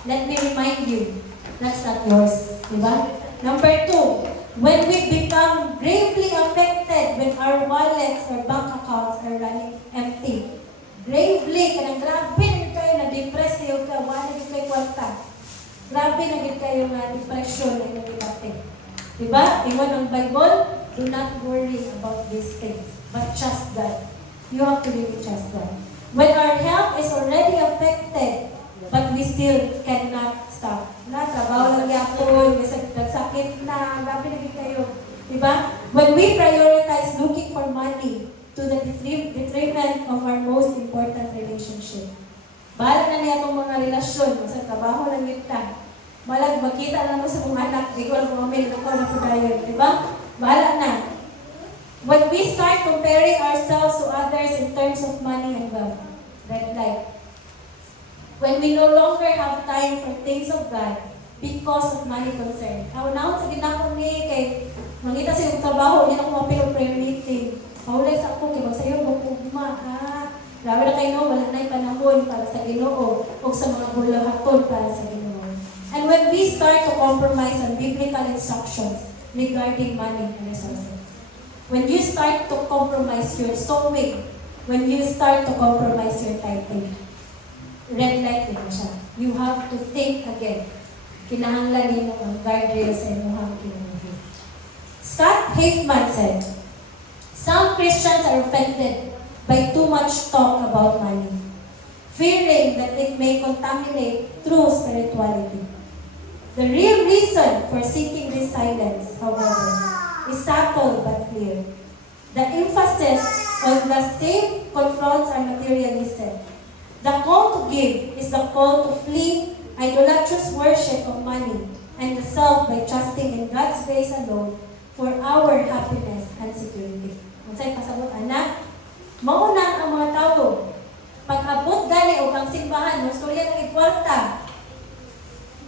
Let me remind you, that's not yours. Diba? Number 2, when we become gravely affected when our wallets or bank accounts are running empty. Gravely, kanang grabe na kayo na-depress kayo ka, wala na kayo kwarta. Grabe na kayo na depression na inyong ibate. Diba? Iwan ang Bible, do not worry about these things, but trust God. You have to really trust God. When our health is already affected, but we still cannot stop. Na, trabaho lang yapon, nagsakit na, grabe na kayo. Diba? When we prioritize looking for money to the detriment of our most important relationship. Bahala na niya itong mga relasyon, sa trabaho lang yun ka. Bahala, magkita lang mo sa mga anak, di ko lang mamil, ako na po tayo. Diba? Bahala na. When we start comparing ourselves to others in terms of money and wealth, red light. When we no longer have time for things of God because of money concern. Now, sa ginakon ni kay mangita sa yung trabaho, hindi na ko mapilong priority. Maulay sa ako, kaya magsayo mo pugma, grabe na kayo, wala na yung panahon para sa Ginoo o sa mga bulahaton para sa Ginoo. And when we start to compromise on biblical instructions regarding money and resources, when you start to compromise your sowing, when you start to compromise your tithing, red light din siya. You have to think again. Kinahanglan mo ang guardrails sa inyong kinabuhi. Scott Hafemann said, some Christians are offended by too much talk about money, fearing that it may contaminate true spirituality. The real reason for seeking this silence, however, is subtle but clear. The emphasis on the same confronts our materialism. The call to give is the call to flee idolatrous worship of money and the self by trusting in God's grace alone for our happiness and security. Unsay pasabot anak? Mauna ang mga tao. Pag-abot gani o ang simbahan, gusto yan ng ikwarta.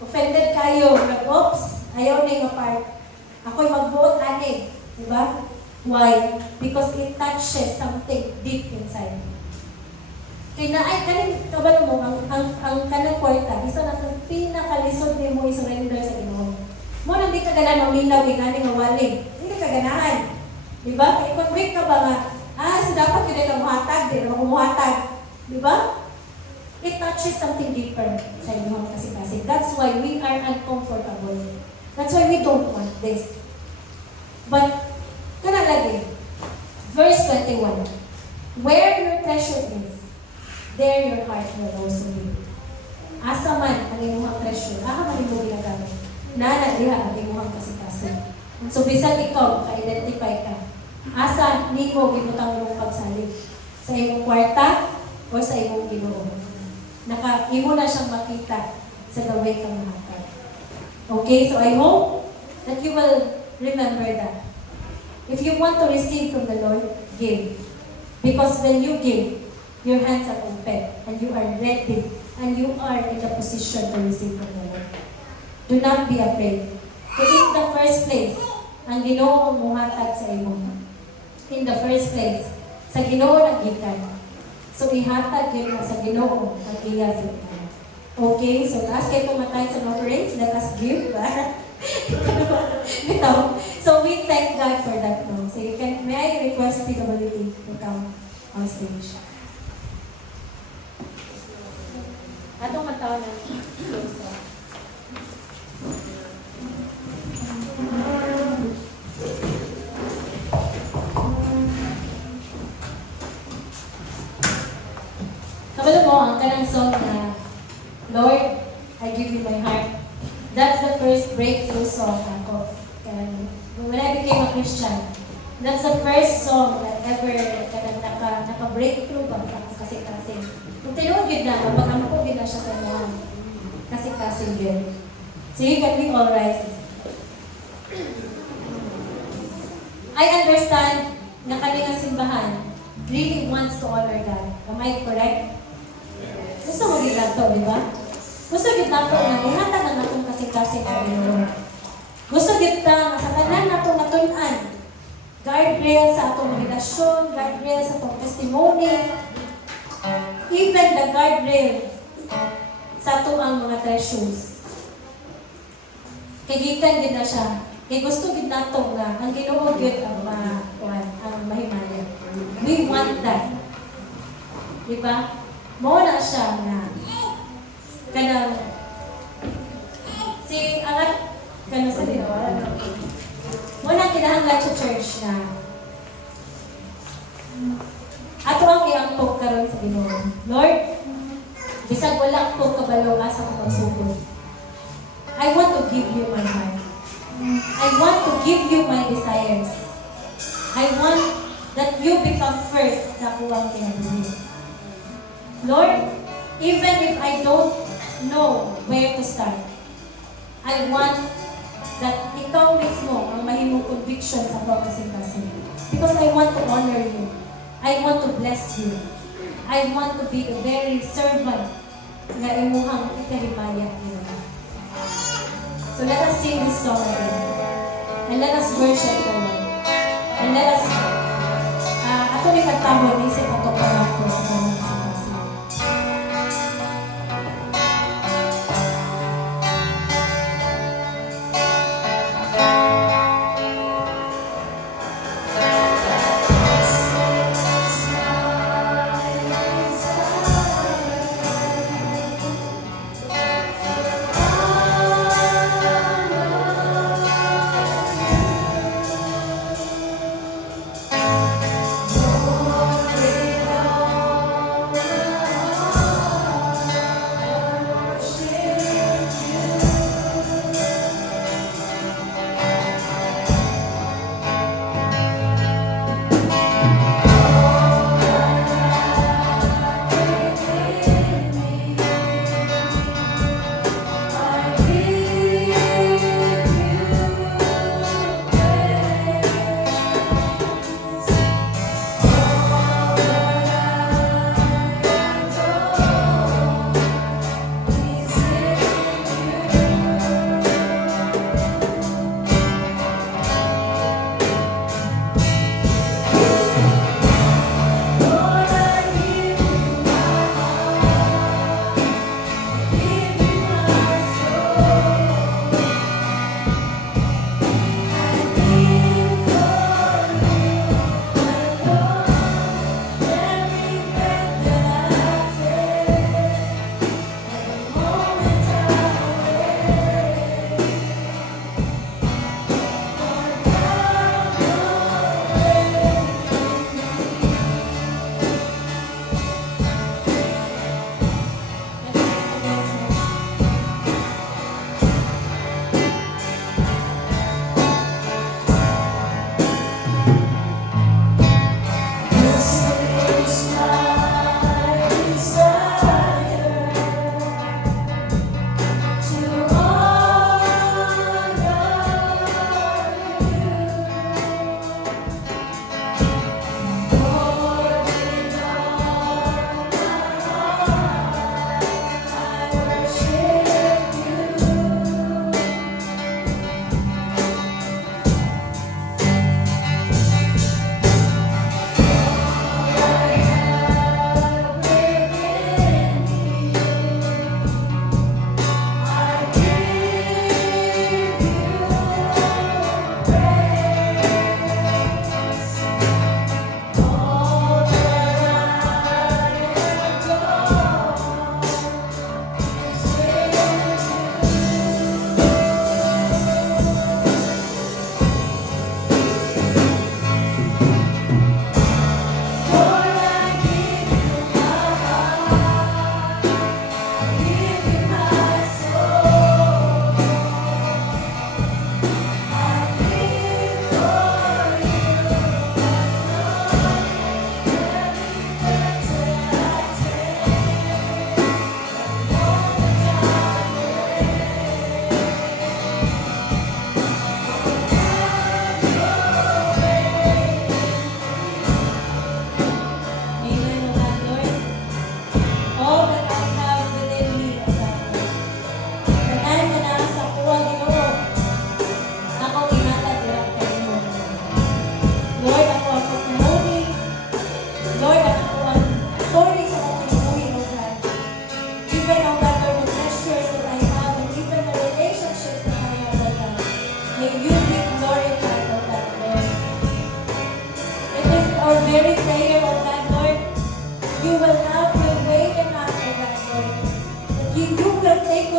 Offended kayo, nag-ops, ayaw na yung part. Ako'y magbuot ani. Diba? Why? Because it touches something deep inside. Kaya na ay kanin kabalo mo ang kanang kwarta, isa na sa pinakalisod ni mo i-surrender sa Ginoo. Mo nang di ka ganahan maminaw ingani nga wali. Hindi ka ganahan. Di ba? Kaya convict ka ba nga, so dapat yun ay muhatag, di na muhatag. Di ba? It touches something deeper sa inyong kasi. That's why we are uncomfortable. That's why we don't want this. But, kana lagi, verse 21, where your treasure is, there your heart will also be. Asa man ang imuhang treasure, man imo ginagamit. Nana diha ang imuhang kasikasin. So bisan ikaw ka-identify ka. Asa nimo gibutang imong pagsalig? Sa imong kwarta o sa imong Ginoo? Imo na siyang makita sa gawin kang mahatag. Okay, so I hope that you will remember that. If you want to receive from the Lord, give. Because when you give, your hands are open and you are ready and you are in the position to receive from the Lord. Do not be afraid. So in the first place, ang Ginoo ang muhatag sa imo. In the first place, sa Ginoo naggikan. So ihatag yun sa Ginoo ang iya sa imo. Okay, so taas kayo tumatay sa offerings, let us give. So we thank God for that now. So you can, may I request PWD to come on stage. Atong mataw ng close. Kabalo mo ang kanang song na Lord, I give you my heart. That's the first breakthrough song ako. And when I became a Christian, that's the first song that ever naka-breakthrough ba kasi. Kung tinuod yun na, pag-ampo yun na siya sa mga kasi yun. So you can be alright. I understand na kanilang simbahan really wants to honor God. Am I correct? Gusto mo rin nato, di ba? Gusto kita na ihatag ang natong kasi sa Ginoo. Gusto kita nga sa tanan natong natunan. Guardrail sa atong relasyon, guardrail sa atong testimony, even the guardrail sa ato ang mga treasures. Kay gikan gid na siya. Kay gusto gid nato nga ang Ginoo gyud ang mahimaya. We want that. Di ba? Mo na siya nga kanang si angat kanang sa dinawa. Mo na kinahanglan sa church na ato ang iangkog karon sa Ginoo. Lord, bisag wala ko kabalo asa ko pagsugod. I want to give you my heart. I want to give you my desires. I want that you become first sa kuwang kinabuhi. Lord, even if I don't know where to start, I want that ikaw mismo ang mahimong conviction sa kuwang kasing-kasing. Because I want to honor you. I want to bless you. I want to be the very servant na imuhang ikahimaya niyo. So let us sing this song again. And let us worship the Lord. And let us, ato ni katahon, isip ato pangako sa mga kasing-kasing.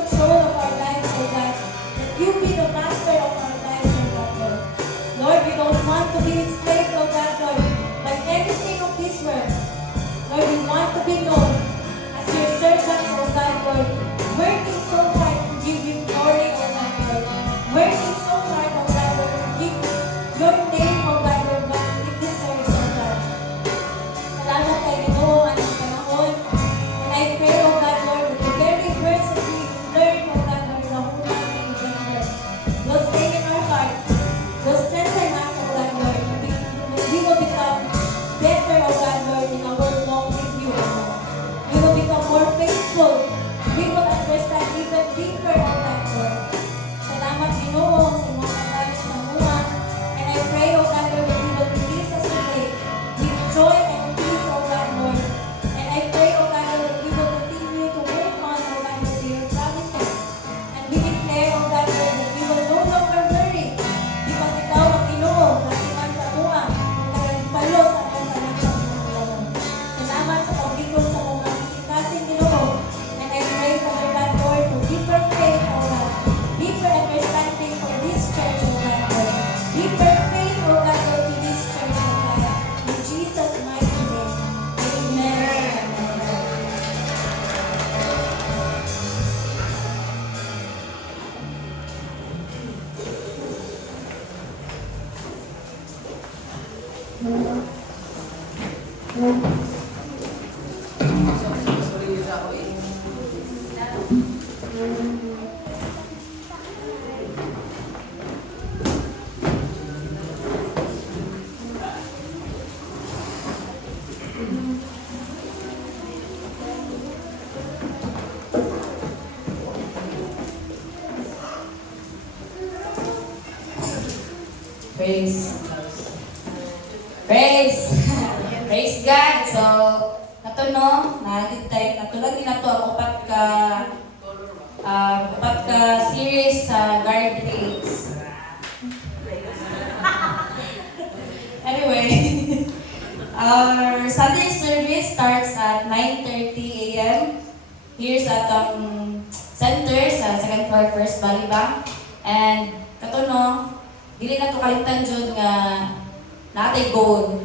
control of our lives, oh God. That you be the master of our lives, oh God, Lord. Lord, we don't want to be enslaved, oh God, Lord, by anything of this world. Lord, we want to be known as your servants, oh God, Lord, working so hard to give you glory, oh God, Lord. Working so hard, oh God, Lord, to give your name, oh God, Lord, what it deserves, oh God. Salamat kay Ginoo ang panahon. And I pray, oh God, Lord, that the very words that we learn, oh God, Lord, na human in November, will stay in our hearts, will strengthen us, oh God, Lord, and we will become better, oh God, Lord, in our walk with you, oh God. We will become more faithful. We will understand even deeper, oh God, Lord. Salamat, Ginoo, sa mga katayo sa mga. And I pray, oh God, Lord, that you will release us today with joy and peace, oh God, Lord. And I pray, oh God, Lord, that we will continue to hold on, oh God, Lord, to your promises. And we declare, oh God, Lord, that we will no longer worry because ikaw ang Ginoo, natiman sa mga, nagpalo sa mga panahon ng Lord. Salamat sa paglikod sa mga kasing Ginoo. And I pray, Father God, Lord, for deeper faith, oh God, deeper understanding for this church, oh God, Lord. Deeper faith, oh God, Lord, to this church, oh God. In Jesus' mighty name. Amen. Praise. Praise. Praise God. So, kato no, natulad din nato ang upat ka series sa guard dates. Anyway, our Sunday service starts at 9:30 a.m. Here's at center sa second floor, First Valley Bank. And kato no, dili na to kalimtan jud nga natay goal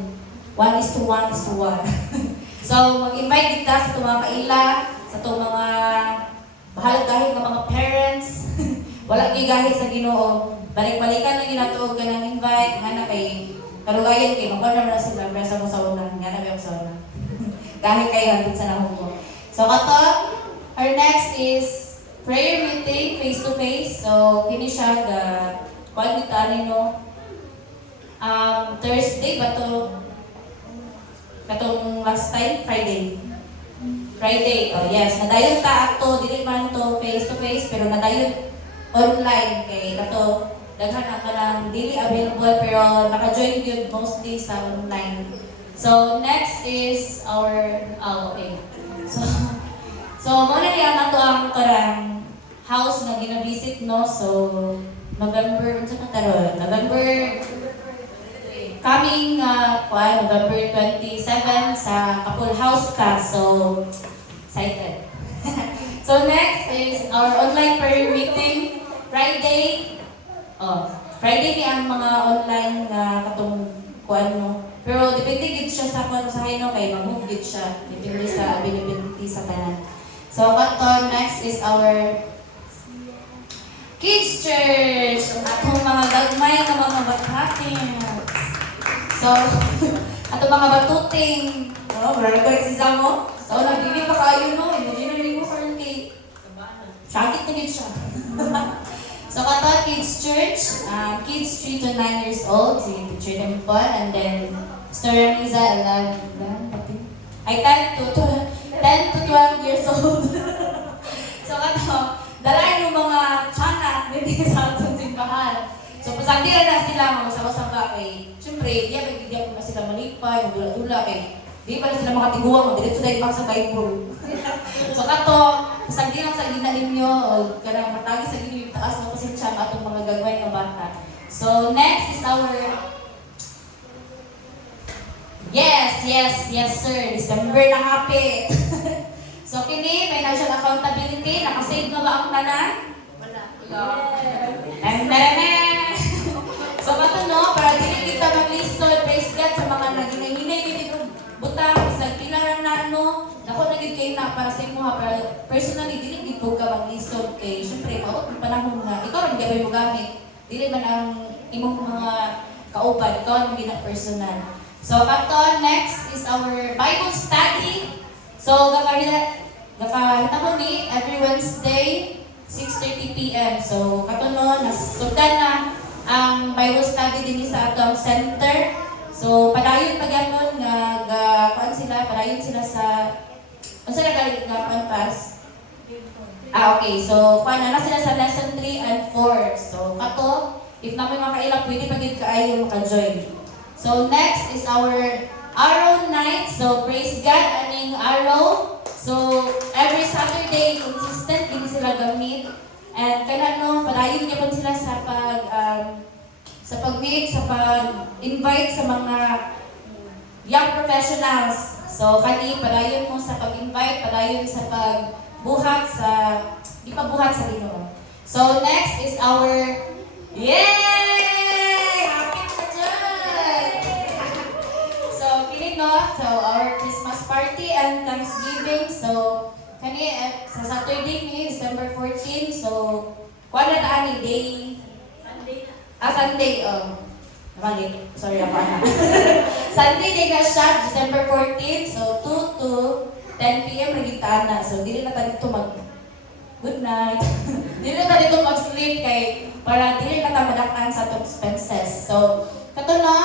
1:1:1. So mag-invite kita sa itong mga kaila, sa itong mga bahalag-gahi nga mga parents. Wala gigahi sa Ginoo. Balik-balikan na ginatuog ka ng invite nga na kay kalugayan kay magpana na sila sa mo sa una nga na may sa una. Gahi kay hangtod sa nahong mo. So kato, our next is prayer meeting face to face. So kini siya ga kuan kita nino Thursday ba to katong last time Friday. Oh yes, nadayon ta ato dili man to face to face pero nadayon online kay kato daghan ang kanang dili available pero naka-join gyud mostly sa online. So next is our okay. So mo na yan ato ang karang house na gina-visit no. So November, unsa na taron? November coming November 27 sa Kapul House ka. So excited. So next is our online prayer meeting Friday. Friday ni ang mga online nga katong kuan no. Pero depende gid siya sa kuan sa no kay mag-move gid siya depende sa availability sa tanan. So kato next is our Kids Church, atong mga gagmay na mga bathapins. So, atong mga batuting. Marami ko si Zamo. So, nabili pa kayo no. Imagine na mo karon kay sakit na gid siya. So, kato Kids Church, kids 3 to 9 years old, si Teacher Temple, and then Sister Ramiza, 10 to 12 years old. So, kato, dalayan yung mga tiyanak dito sa atong simbahan. So, pasagdiran na sila, magsama-sama kay, siyempre, di pa sila malipay, magdula-dula kay, di pa sila makatiguang, magdiretso dahil pang sa Bible. So, kato, pasagdiran sa gina ninyo, o kanang matagi sa gina yung taas na pasensya ang atong mga gagawin ng bata. So, next is our, yes sir, December na kapit. So kini financial accountability, nakasave na ba ang tanan? And so kato no, para dili kita mag-listod, praise God sa mga naghinay-hinay dito butang sa pilaran na ano, nako nagid kay na para sa imo ha, para personally dili gid ka mag-listod kay syempre maot ang panahon nga ikaw rin gabay mo gamit. Dili man ang imong mga kauban, ikaw ang gina personal. So kato next is our Bible study. So gakahita mo ni every Wednesday 6:30 p.m. So katuno nasugdan na ang Bible study din sa atong center. So padayon pagyapon nga kuan sila, padayon sila sa unsa na galing nga kuan pass. Okay. So kuan na sila sa lesson 3 and 4. So kato if namoy makaila pwede pagid kaayo maka-join. So next is our Arrow night. So praise God aning Arrow. So every Saturday consistent din sila gamit. And kanano padayon gyapon sila sa pag-meet, sa pag-invite sa mga young professionals. So kani padayon mo sa pag-invite, padayon sa pagbuhat sa ipabuhat sa Ginoo. So next is our yay! Happy Christmas! So kini no, so our Christmas party and Thanksgiving. So kani sa Saturday ni December 14. So kuan na ani day Sunday. Namagit. Sorry ako na. Sunday day na siya, December 14. So 2 to 10 p.m. nagitaan na. So dili na tayo dito good night. Dili na tayo dito mag-sleep kay para dili na tayo madakaan sa itong expenses. So kato na,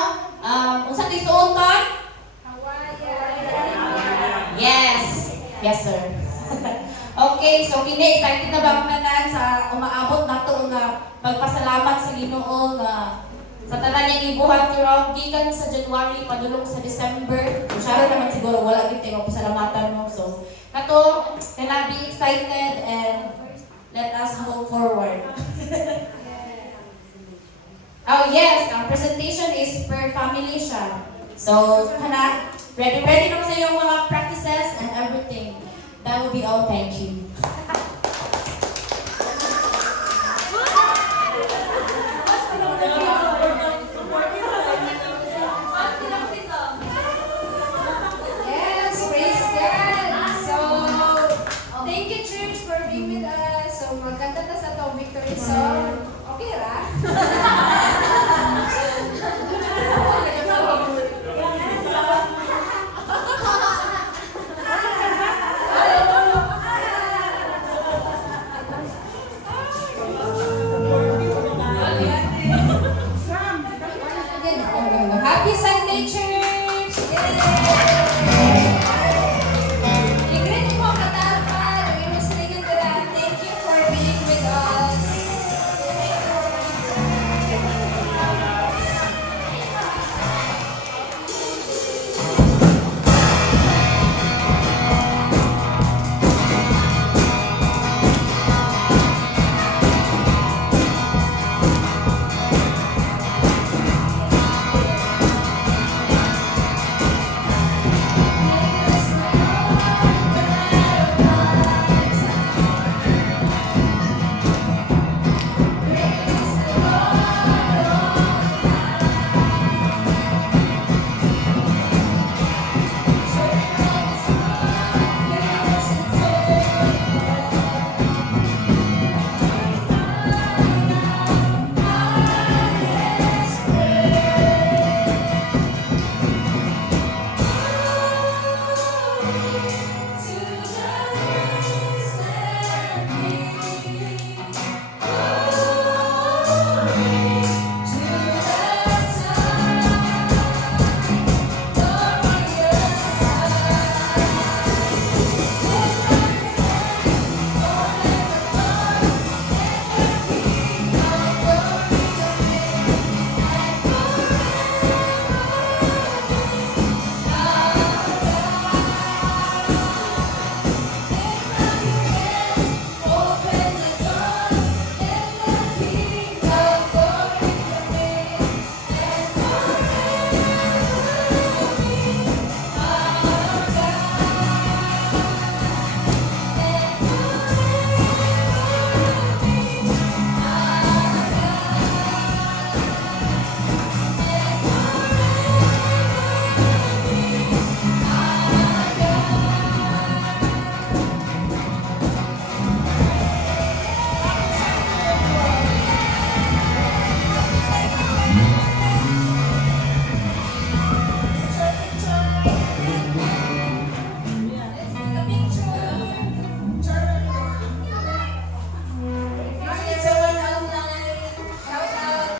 unsa di suotan? Yes. Yes, sir. Okay, so kini excited na ba ang tanan sa umaabot nato nga pagpasalamat sa Ginoo nga sa tanan niya gibuhat throughout gikan sa January padulong sa December. Masyado naman siguro wala gid tayo pasalamatan mo. So kato kana be excited and let us move forward. Oh yes, ang presentation is per family siya. So kana ready na sa iyong mga practices and everything. That will be all. Thank you.